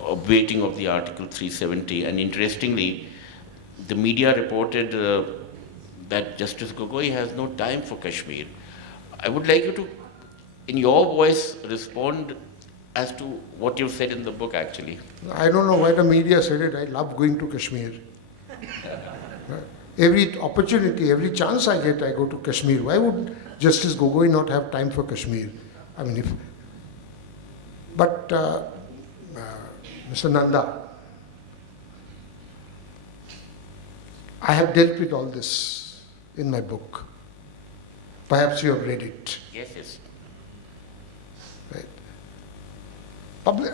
obviating of the Article 370. And interestingly, the media reported that Justice Gogoi has no time for Kashmir. I would like you to, in your voice, respond as to what you've said in the book actually. I don't know why the media said it. I love going to Kashmir. Every opportunity, every chance I get, I go to Kashmir. Why would Justice Gogoi not have time for Kashmir? I mean, but Mr. Nanda, I have dealt with all this in my book. Perhaps you have read it. Yes, yes. Right.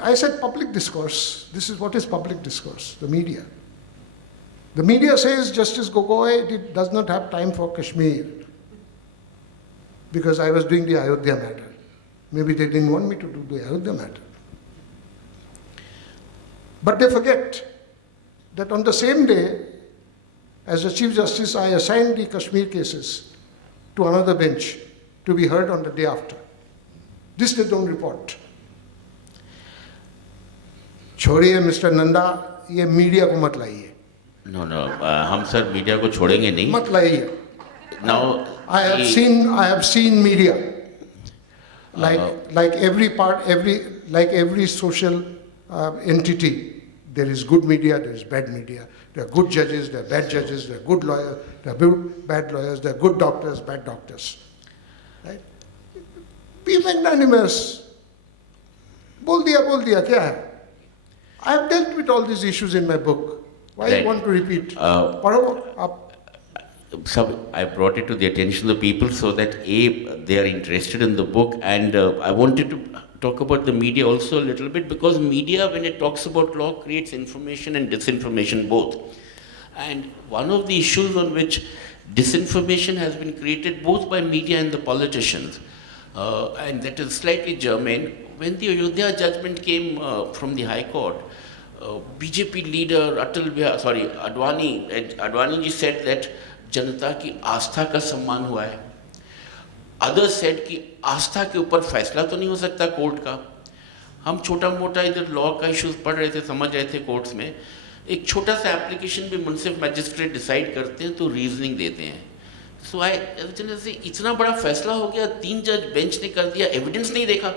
I said public discourse. This is what is public discourse, the media. The media says Justice Gogoi does not have time for Kashmir because I was doing the Ayodhya matter. Maybe they didn't want me to do the Ayodhya matter. But they forget that on the same day, as a Chief Justice, I assigned the Kashmir cases to another bench to be heard on the day after. This they don't report. छोड़िए mister Nanda, ये media को मत लाइए. No, हम sir media को छोड़ेंगे नहीं. मत लाइए. Now I have seen media, like every social entity, There is good media, there is bad media. There are good judges, there are bad judges, there are good lawyers, there are bad lawyers, there are good doctors, bad doctors. Right? Be magnanimous. बोल दिया क्या है? I have dealt with all these issues in my book. Why Right. you want to repeat? पढ़ो आप. So I brought it to the attention of the people so that they are interested in the book, and I wanted to talk about the media also a little bit, because media, when it talks about law, creates information and disinformation both. And one of the issues on which disinformation has been created both by media and the politicians, and that is slightly germane. When the Ayodhya judgment came from the High Court, BJP leader Advani ji said that जनता की आस्था का सम्मान हुआ है. Others said कि आस्था के ऊपर फैसला तो नहीं हो सकता कोर्ट का. हम छोटा मोटा इधर लॉ का इश्यूज पढ़ रहे थे, समझ रहे थे कोर्ट्स में. एक छोटा सा एप्लीकेशन भी मुंसिफ मैजिस्ट्रेट डिसाइड करते हैं तो रीजनिंग देते हैं. सो इतना बड़ा फैसला हो गया, 3 जज बेंच ने कर दिया, एविडेंस नहीं देखा.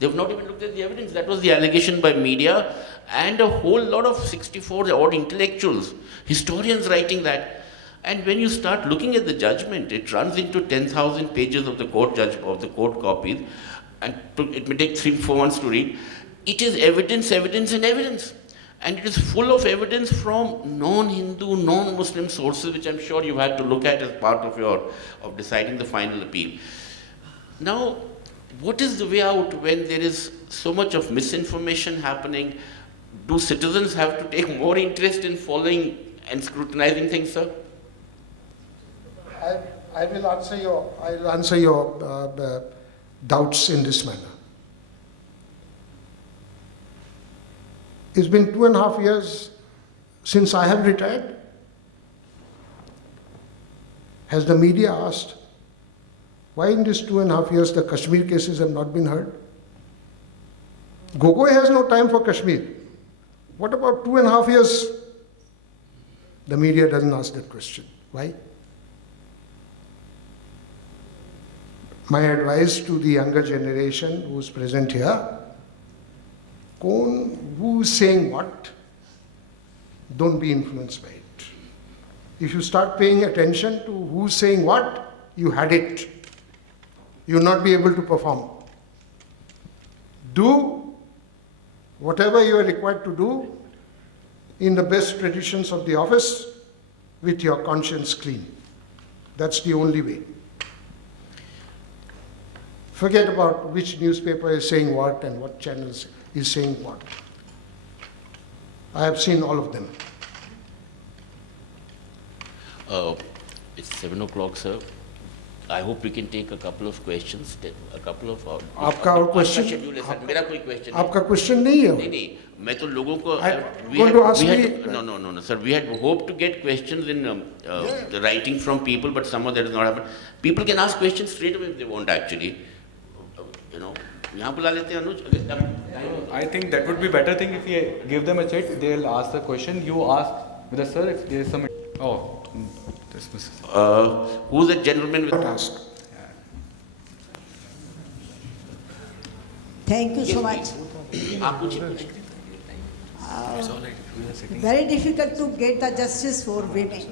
They have not even looked at the evidence. That was the allegation by media and a whole lot of 64 odd intellectuals, historians writing that. And when you start looking at the judgment, it runs into 10,000 pages of the court copies, and it may take 3-4 months to read. It is evidence, evidence, and evidence. And it is full of evidence from non-Hindu, non-Muslim sources, which I'm sure you had to look at as part of deciding the final appeal. Now, what is the way out when there is so much of misinformation happening? Do citizens have to take more interest in following and scrutinizing things, sir? I'll answer your doubts in this manner. It's been 2.5 years since I have retired. Has the media asked why in these 2.5 years the Kashmir cases have not been heard? Gogoi has no time for Kashmir. What about 2.5 years? The media doesn't ask that question. Why? My advice to the younger generation who's present here, who's saying what, don't be influenced by it. If you start paying attention to who's saying what, you had it. You'll not be able to perform. Do whatever you are required to do in the best traditions of the office with your conscience clean. That's the only way. Forget about which newspaper is saying what and what channels is saying what. I have seen all of them. It's 7 o'clock, sir. I hope we can take a couple of questions. आपका और question? Schedule है sir, मेरा कोई question आपका question नहीं है? नहीं, मैं तो लोगों को no, sir. We had hoped to get questions in the writing from people, but somehow that has not happened. People can ask questions straight away if they want, actually. यहाँ बुला लेते हैं अनुज. I think that would be better thing if we give them a chat. They'll ask the question. You ask with the sir if there is some. Oh, this was. Who's that gentleman with? Ask. Thank you so much. आप पूछिए. Very difficult to get the justice for women.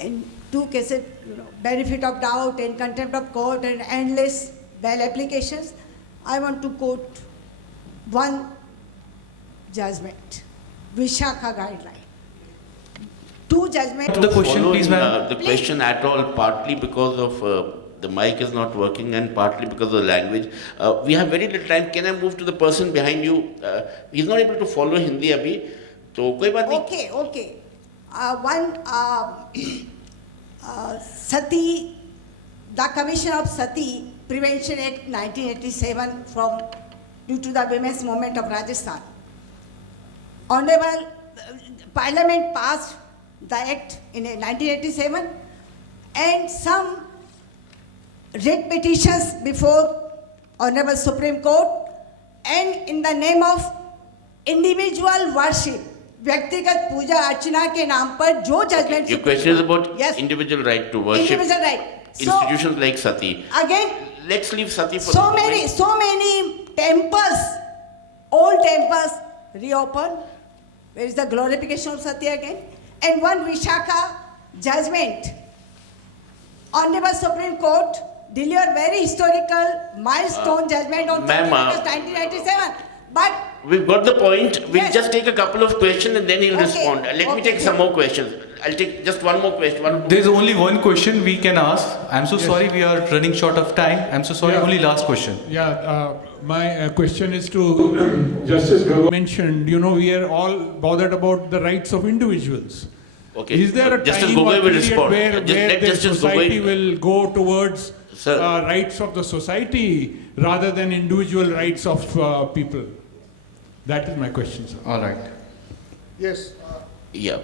In 2 cases, benefit of doubt and contempt of court and endless bail applications. I want to quote one judgment, Vishakha guideline. 2 judgments. The question, please, ma'am. The question at all, partly because of the mic is not working and partly because of the language. We have very little time. Can I move to the person behind you? He's not able to follow Hindi abhi. तो कोई बात नहीं. Okay. Sati, the Commission of Sati Prevention Act 1987 due to the women's movement of Rajasthan. Honorable Parliament passed the act in 1987 and some writ petitions before Honorable Supreme Court, and in the name of individual worship, व्यक्तिगत पूजा अर्चना के नाम पर जो judgement. Your question is about yes, individual right to worship. Individual right. Institutions like Sati. Again, let's leave Sati for so many temples, old temples reopen. Where is the glorification of Satya again? And one Vishakha judgment. Honorable Supreme Court delivered very historical milestone judgment on Ma'am, 1997. But We've got the point. We'll Yes. just take a couple of questions and then he'll Okay. respond. Let me Okay. take some more questions. I'll take just one more question. There's only one question we can ask. I'm so sorry we are running short of time. I'm so sorry, Yeah. only last question. My question is to Justice Gogoi. Mentioned, we are all bothered about the rights of individuals. Okay. Is there a Justice time or Gogoi will period respond. where Let the Justice society Gogoi- will go towards Sir. rights of the society rather than individual rights of people? That is my question, sir. All right. Yes. Yeah.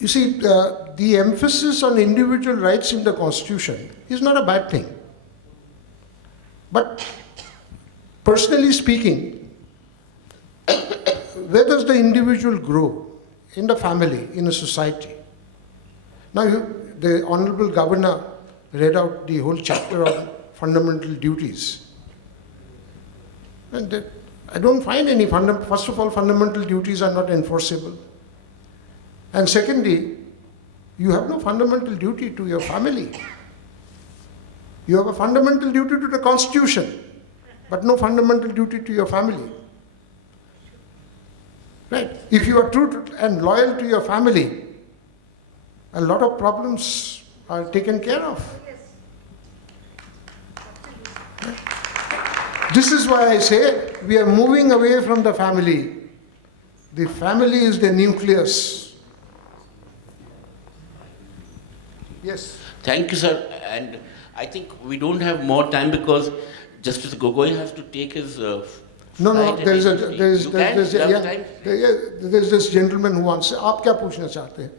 You see, the emphasis on individual rights in the Constitution is not a bad thing. But personally speaking, where does the individual grow? In the family, in a society. Now, the Honorable Governor read out the whole chapter on fundamental duties. And I don't find any first of all, fundamental duties are not enforceable. And secondly, you have no fundamental duty to your family. You have a fundamental duty to the Constitution, but no fundamental duty to your family. Right? If you are true and loyal to your family, a lot of problems are taken care of. This is why I say we are moving away from the family. The family is the nucleus. Yes. Thank you, sir. And I think we don't have more time because Justice Gogoi has to take his. No, flight there is and you can? You have time? there's this gentleman who wants. आप क्या पूछना चाहते हैं?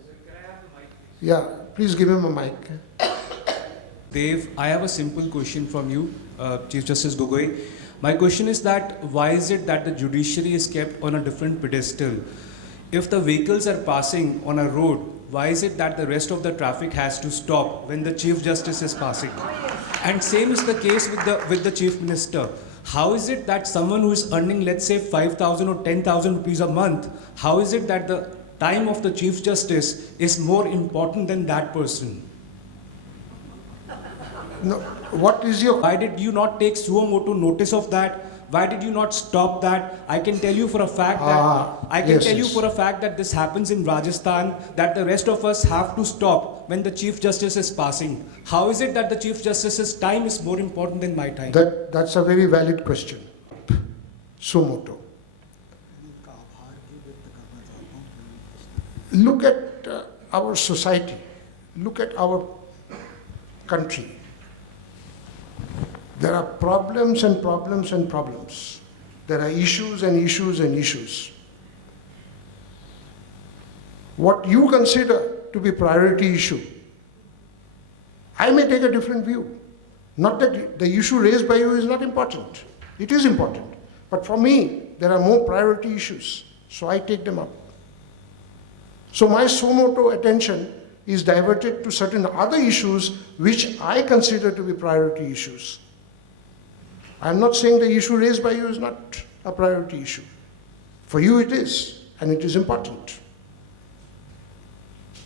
Yeah, please give him a mic. Dev, I have a simple question from you, Chief Justice Gogoi. My question is that why is it that the judiciary is kept on a different pedestal? If the vehicles are passing on a road, why is it that the rest of the traffic has to stop when the Chief Justice is passing? And same is the case with the Chief Minister. How is it that someone who is earning, let's say, 5,000 or 10,000 rupees a month, how is it that the time of the Chief Justice is more important than that person? No, what is your? Why did you not take suo motu notice of that? Why did you not stop that? I can tell you for a fact that this happens in Rajasthan, that the rest of us have to stop when the Chief Justice is passing. How is it that the Chief Justice's time is more important than my time? That's a very valid question. Suo motu. Look at our society. Look at our country. There are problems and problems and problems. There are issues and issues and issues. What you consider to be priority issue, I may take a different view. Not that the issue raised by you is not important. It is important. But for me, there are more priority issues. So I take them up. So my suo motu attention is diverted to certain other issues which I consider to be priority issues. I'm not saying the issue raised by you is not a priority issue. For you it is, and it is important.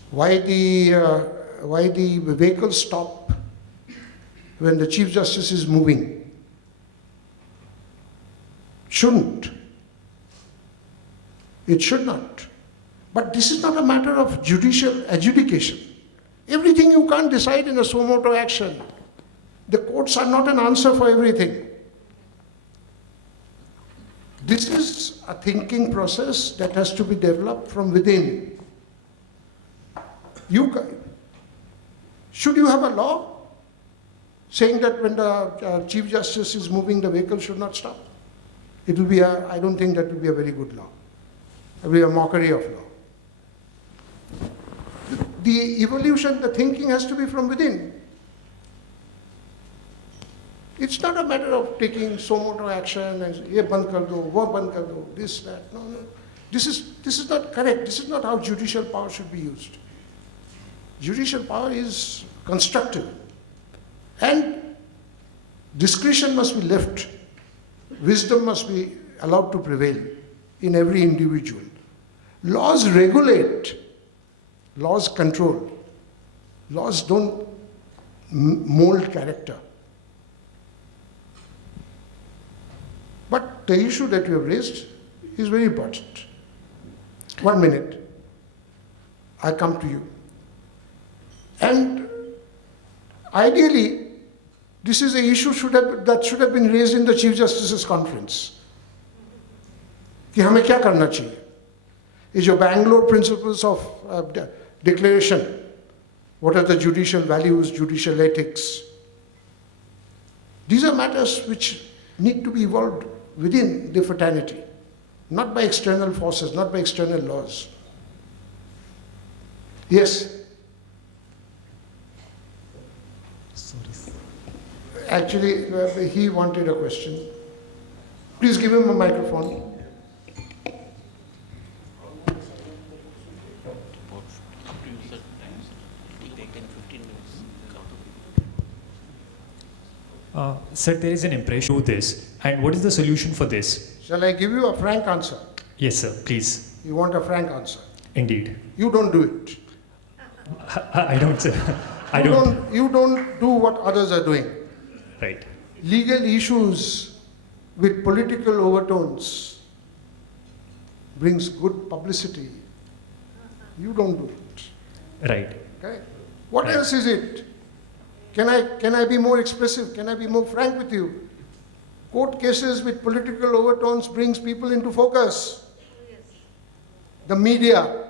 Why the vehicles stop when the Chief Justice is moving? Shouldn't. It should not. But this is not a matter of judicial adjudication. Everything you can't decide in a suo motu action. The courts are not an answer for everything. This is a thinking process that has to be developed from within. Should you have a law saying that when the Chief Justice is moving, the vehicle should not stop? It will be I don't think that will be a very good law. It will be a mockery of law. The evolution, the thinking has to be from within. It's not a matter of taking suo motu action and ye band kar do, wo band kar do, this, that. No. This is not correct. This is not how judicial power should be used. Judicial power is constructive. And discretion must be left wisdom must be allowed to prevail in every individual. Laws regulate, laws control, laws don't mold character. But the issue that you have raised is very important. 1 minute, I come to you. And ideally, this is an issue that should have been raised in the Chief Justice's conference. कि हमें क्या करना चाहिए? Is your Bangalore principles of declaration? What are the judicial values, judicial ethics? These are matters which need to be evolved within the fraternity, not by external forces, not by external laws. Yes? Actually, he wanted a question. Please give him a microphone. Sir, there is an impression to this, and what is the solution for this? Shall I give you a frank answer? Yes, sir, please. You want a frank answer? Indeed. You don't do it. I don't, sir. You don't do what others are doing. Right. Legal issues with political overtones brings good publicity. You don't do it. Right. Okay? What else is it? Can I be more expressive? Can I be more frank with you? Court cases with political overtones brings people into focus. The media.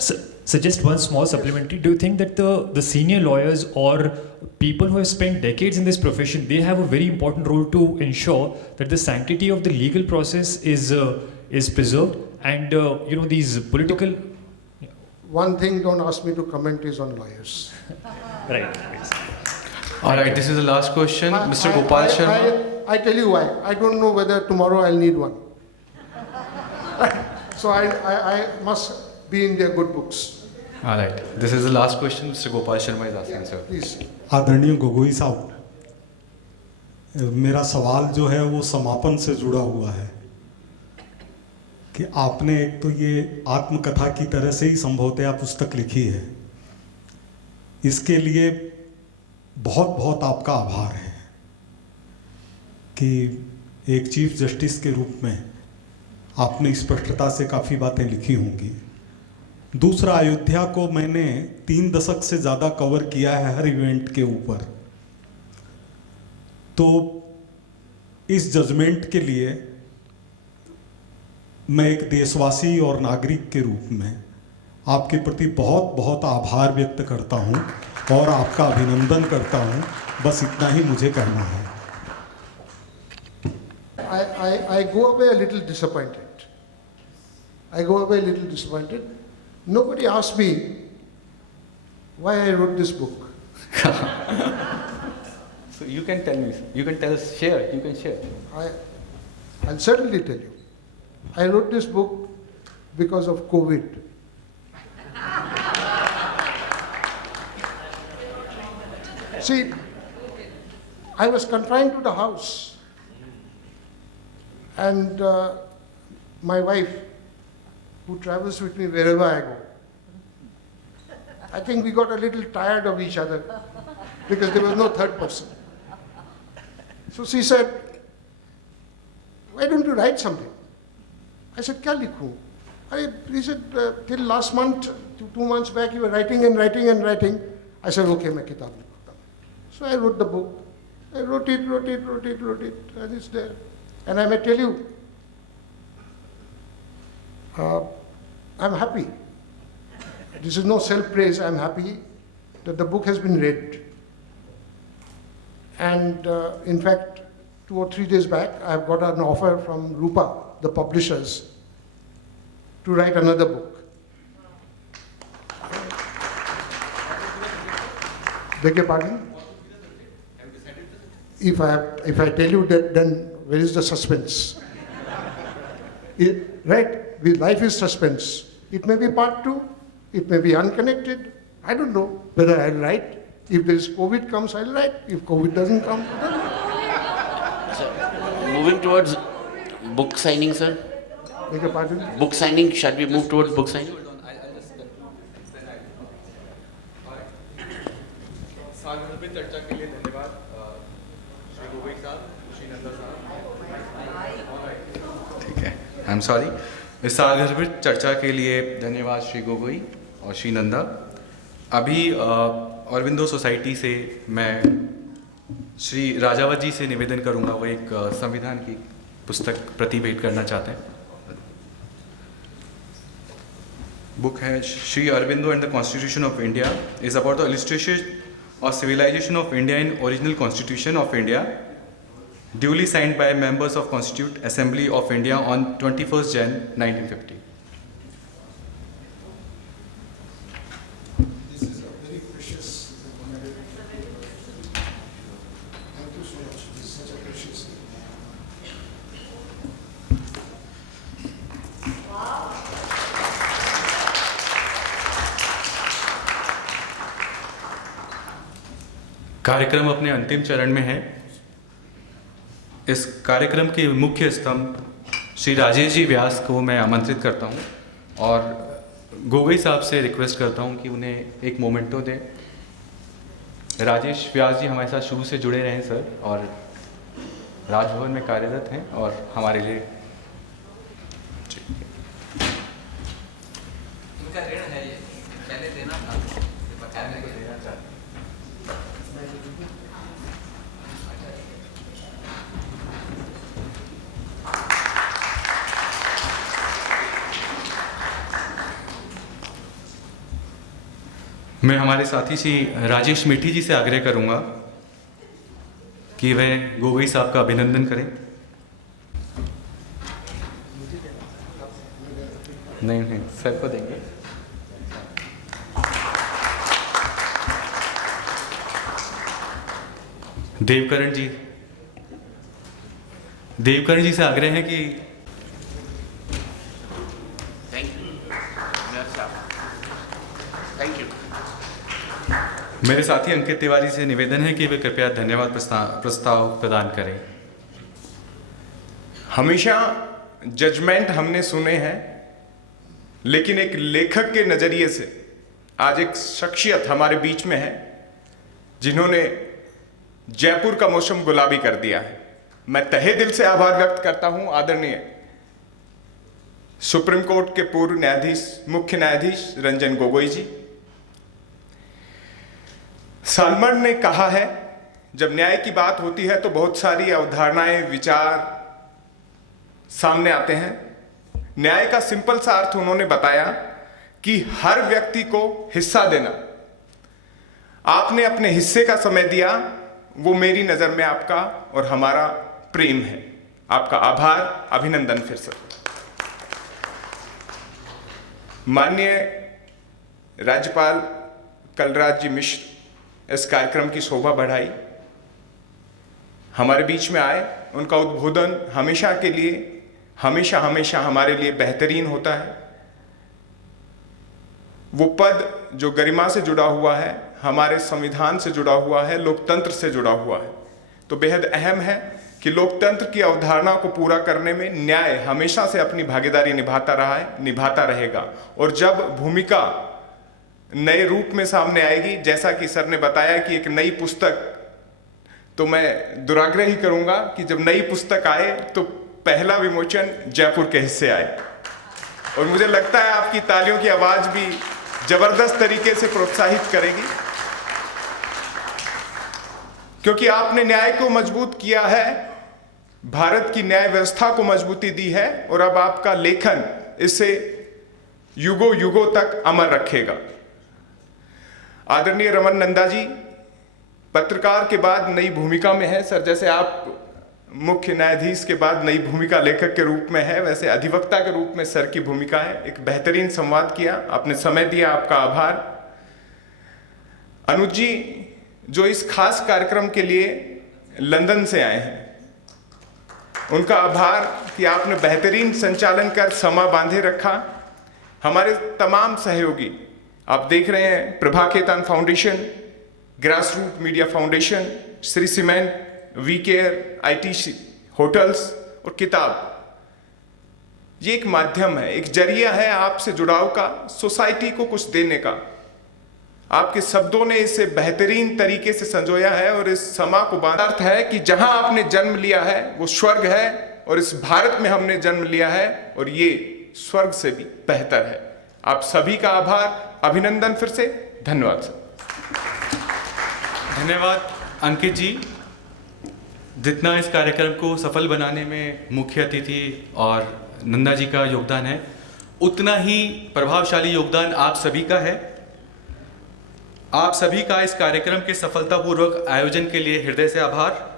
So just one small supplementary. Do you think that the senior lawyers or people who have spent decades in this profession, they have a very important role to ensure that the sanctity of the legal process is preserved, and these political. One thing, don't ask me to comment, is on lawyers. Right. All right, this is the last question. Mr. Gopal Sharma. I tell you why. I don't know whether tomorrow I'll need one. So I must be in their good books. All right, this is the last question. Mr. Gopal Sharma is asking, sir. Please. आदरणीय गोगोई साहब, मेरा सवाल जो है वो समापन से जुड़ा हुआ है कि आपने एक तो ये आत्मकथा की तरह से ही संभवतः पुस्तक लिखी है, इसके लिए बहुत बहुत आपका आभार है कि एक चीफ जस्टिस के रूप में आपने स्पष्टता से काफ़ी बातें लिखी होंगी। दूसरा, अयोध्या को मैंने 3 दशक से ज़्यादा कवर किया है हर इवेंट के ऊपर, तो इस जजमेंट के लिए मैं एक देशवासी और नागरिक के रूप में आपके प्रति बहुत बहुत आभार व्यक्त करता हूं और आपका अभिनंदन करता हूं। बस इतना ही मुझे कहना है। I go away a little disappointed. Nobody asked me why I wrote this book. So you can tell me, you can tell us, share, you can share. I'll certainly tell you. I wrote this book because of COVID. See, I was confined to the house, and my wife, who travels with me wherever I go, I think we got a little tired of each other because there was no third person. So she said, "Why don't you write something?" I said, "Kya likhu?" He said, "Till last month, 2 months back, you were writing and writing and writing." I said, "Okay, मैं किताब लिखता हूँ." So I wrote the book. I wrote it, and it's there. And I may tell you, I'm happy. This is no self-praise. I'm happy that the book has been read. And in fact, 2 or 3 days back, I've got an offer from Rupa, the publishers, to write another book. Beg your pardon? If I tell you that, then where is the suspense? Right? Life is suspense. It may be part 2, it may be unconnected. I don't know whether I'll write. If there is COVID comes, I'll write. If COVID doesn't come, Moving towards book signing, sir. beg your pardon? Book signing, shall we move towards book signing? चर्चा के लिए धन्यवाद श्री गोगोई साहब, श्री नंदा साहब। ठीक है, I am sorry. इस सालगिरह चर्चा के लिए धन्यवाद श्री गोगोई और श्री नंदा। अभी अरविंदो सोसाइटी से मैं श्री राजावत जी से निवेदन करूंगा, वो एक संविधान की पुस्तक प्रति भेंट करना चाहते हैं। बुक है Shri Aurobindo and the constitution of India, is about the illustration or civilization of India in original constitution of India, duly signed by members of Constituent Assembly of India on 21st Jan 1950. This is a very precious. Thank you so much. This is such a precious thing. कार्यक्रम अपने अंतिम चरण में है। इस कार्यक्रम के मुख्य स्तंभ श्री राजेश जी व्यास को मैं आमंत्रित करता हूं और गोगोई साहब से रिक्वेस्ट करता हूं कि उन्हें एक मोमेंटो दें। राजेश व्यास जी हमारे साथ शुरू से जुड़े रहे हैं सर, और राजभवन में कार्यरत हैं और हमारे लिए इनका ऋण है ये, पहले देना था, बकाया को देना चाहते। मैं हमारे साथी श्री राजेश मिठी जी से आग्रह करूंगा कि वह गोगोई साहब का अभिनंदन करें। नहीं सर को देंगे। देवकरण जी से आग्रह है कि थैंक यू। मेरे साथी अंकित तिवारी से निवेदन है कि वे कृपया धन्यवाद प्रस्ताव प्रदान करें। हमेशा जजमेंट हमने सुने हैं, लेकिन एक लेखक के नजरिए से आज एक शख्सियत हमारे बीच में है जिन्होंने जयपुर का मौसम गुलाबी कर दिया है। मैं तहे दिल से आभार व्यक्त करता हूं आदरणीय सुप्रीम कोर्ट के पूर्व न्यायाधीश, मुख्य न्यायाधीश रंजन गोगोई जी। सालमन ने कहा है, जब न्याय की बात होती है तो बहुत सारी अवधारणाएं, विचार सामने आते हैं। न्याय का सिंपल सा अर्थ उन्होंने बताया कि हर व्यक्ति को हिस्सा देना। आपने अपने हिस्से का समय दिया, वो मेरी नजर में आपका और हमारा प्रेम है। आपका आभार, अभिनंदन फिर से। माननीय राज्यपाल कलराज जी मिश्र इस कार्यक्रम की शोभा बढ़ाई, हमारे बीच में आए। उनका उद्बोधन हमेशा के लिए हमेशा हमारे लिए बेहतरीन होता है। वो पद जो गरिमा से जुड़ा हुआ है, हमारे संविधान से जुड़ा हुआ है, लोकतंत्र से जुड़ा हुआ है, तो बेहद अहम है कि लोकतंत्र की अवधारणा को पूरा करने में न्याय हमेशा से अपनी भागीदारी निभाता रहा है, निभाता रहेगा। और जब भूमिका नए रूप में सामने आएगी, जैसा कि सर ने बताया कि एक नई पुस्तक, तो मैं दुराग्रह ही करूंगा कि जब नई पुस्तक आए तो पहला विमोचन जयपुर के हिस्से आए। और मुझे लगता है आपकी तालियों की आवाज भी जबरदस्त तरीके से प्रोत्साहित करेगी, क्योंकि आपने न्याय को मजबूत किया है, भारत की न्याय व्यवस्था को मजबूती दी है, और अब आपका लेखन इसे युगों युगों तक अमर रखेगा। आदरणीय रमन नंदा जी पत्रकार के बाद नई भूमिका में है सर। जैसे आप मुख्य न्यायाधीश के बाद नई भूमिका लेखक के रूप में है, वैसे अधिवक्ता के रूप में सर की भूमिका है। एक बेहतरीन संवाद किया, आपने समय दिया, आपका आभार। अनुज जी जो इस खास कार्यक्रम के लिए लंदन से आए हैं, उनका आभार कि आपने बेहतरीन संचालन कर समा बांधे रखा। हमारे तमाम सहयोगी, आप देख रहे हैं Prabha Ketan foundation, grass root media foundation, Shree cement, we care, IT hotels और किताब। ये एक माध्यम है, एक जरिया है आपसे जुड़ाव का, सोसाइटी को कुछ देने का। आपके शब्दों ने इसे बेहतरीन तरीके से संजोया है और इस समा को अर्थ है कि जहां आपने जन्म लिया है वो स्वर्ग है, और इस भारत में हमने जन्म लिया है और ये स्वर्ग से भी बेहतर है। आप सभी का आभार, अभिनंदन फिर से, धन्यवाद सर। धन्यवाद अंकित जी। जितना इस कार्यक्रम को सफल बनाने में मुख्य अतिथि और नंदा जी का योगदान है, उतना ही प्रभावशाली योगदान आप सभी का है। आप सभी का इस कार्यक्रम के सफलतापूर्वक आयोजन के लिए हृदय से आभार।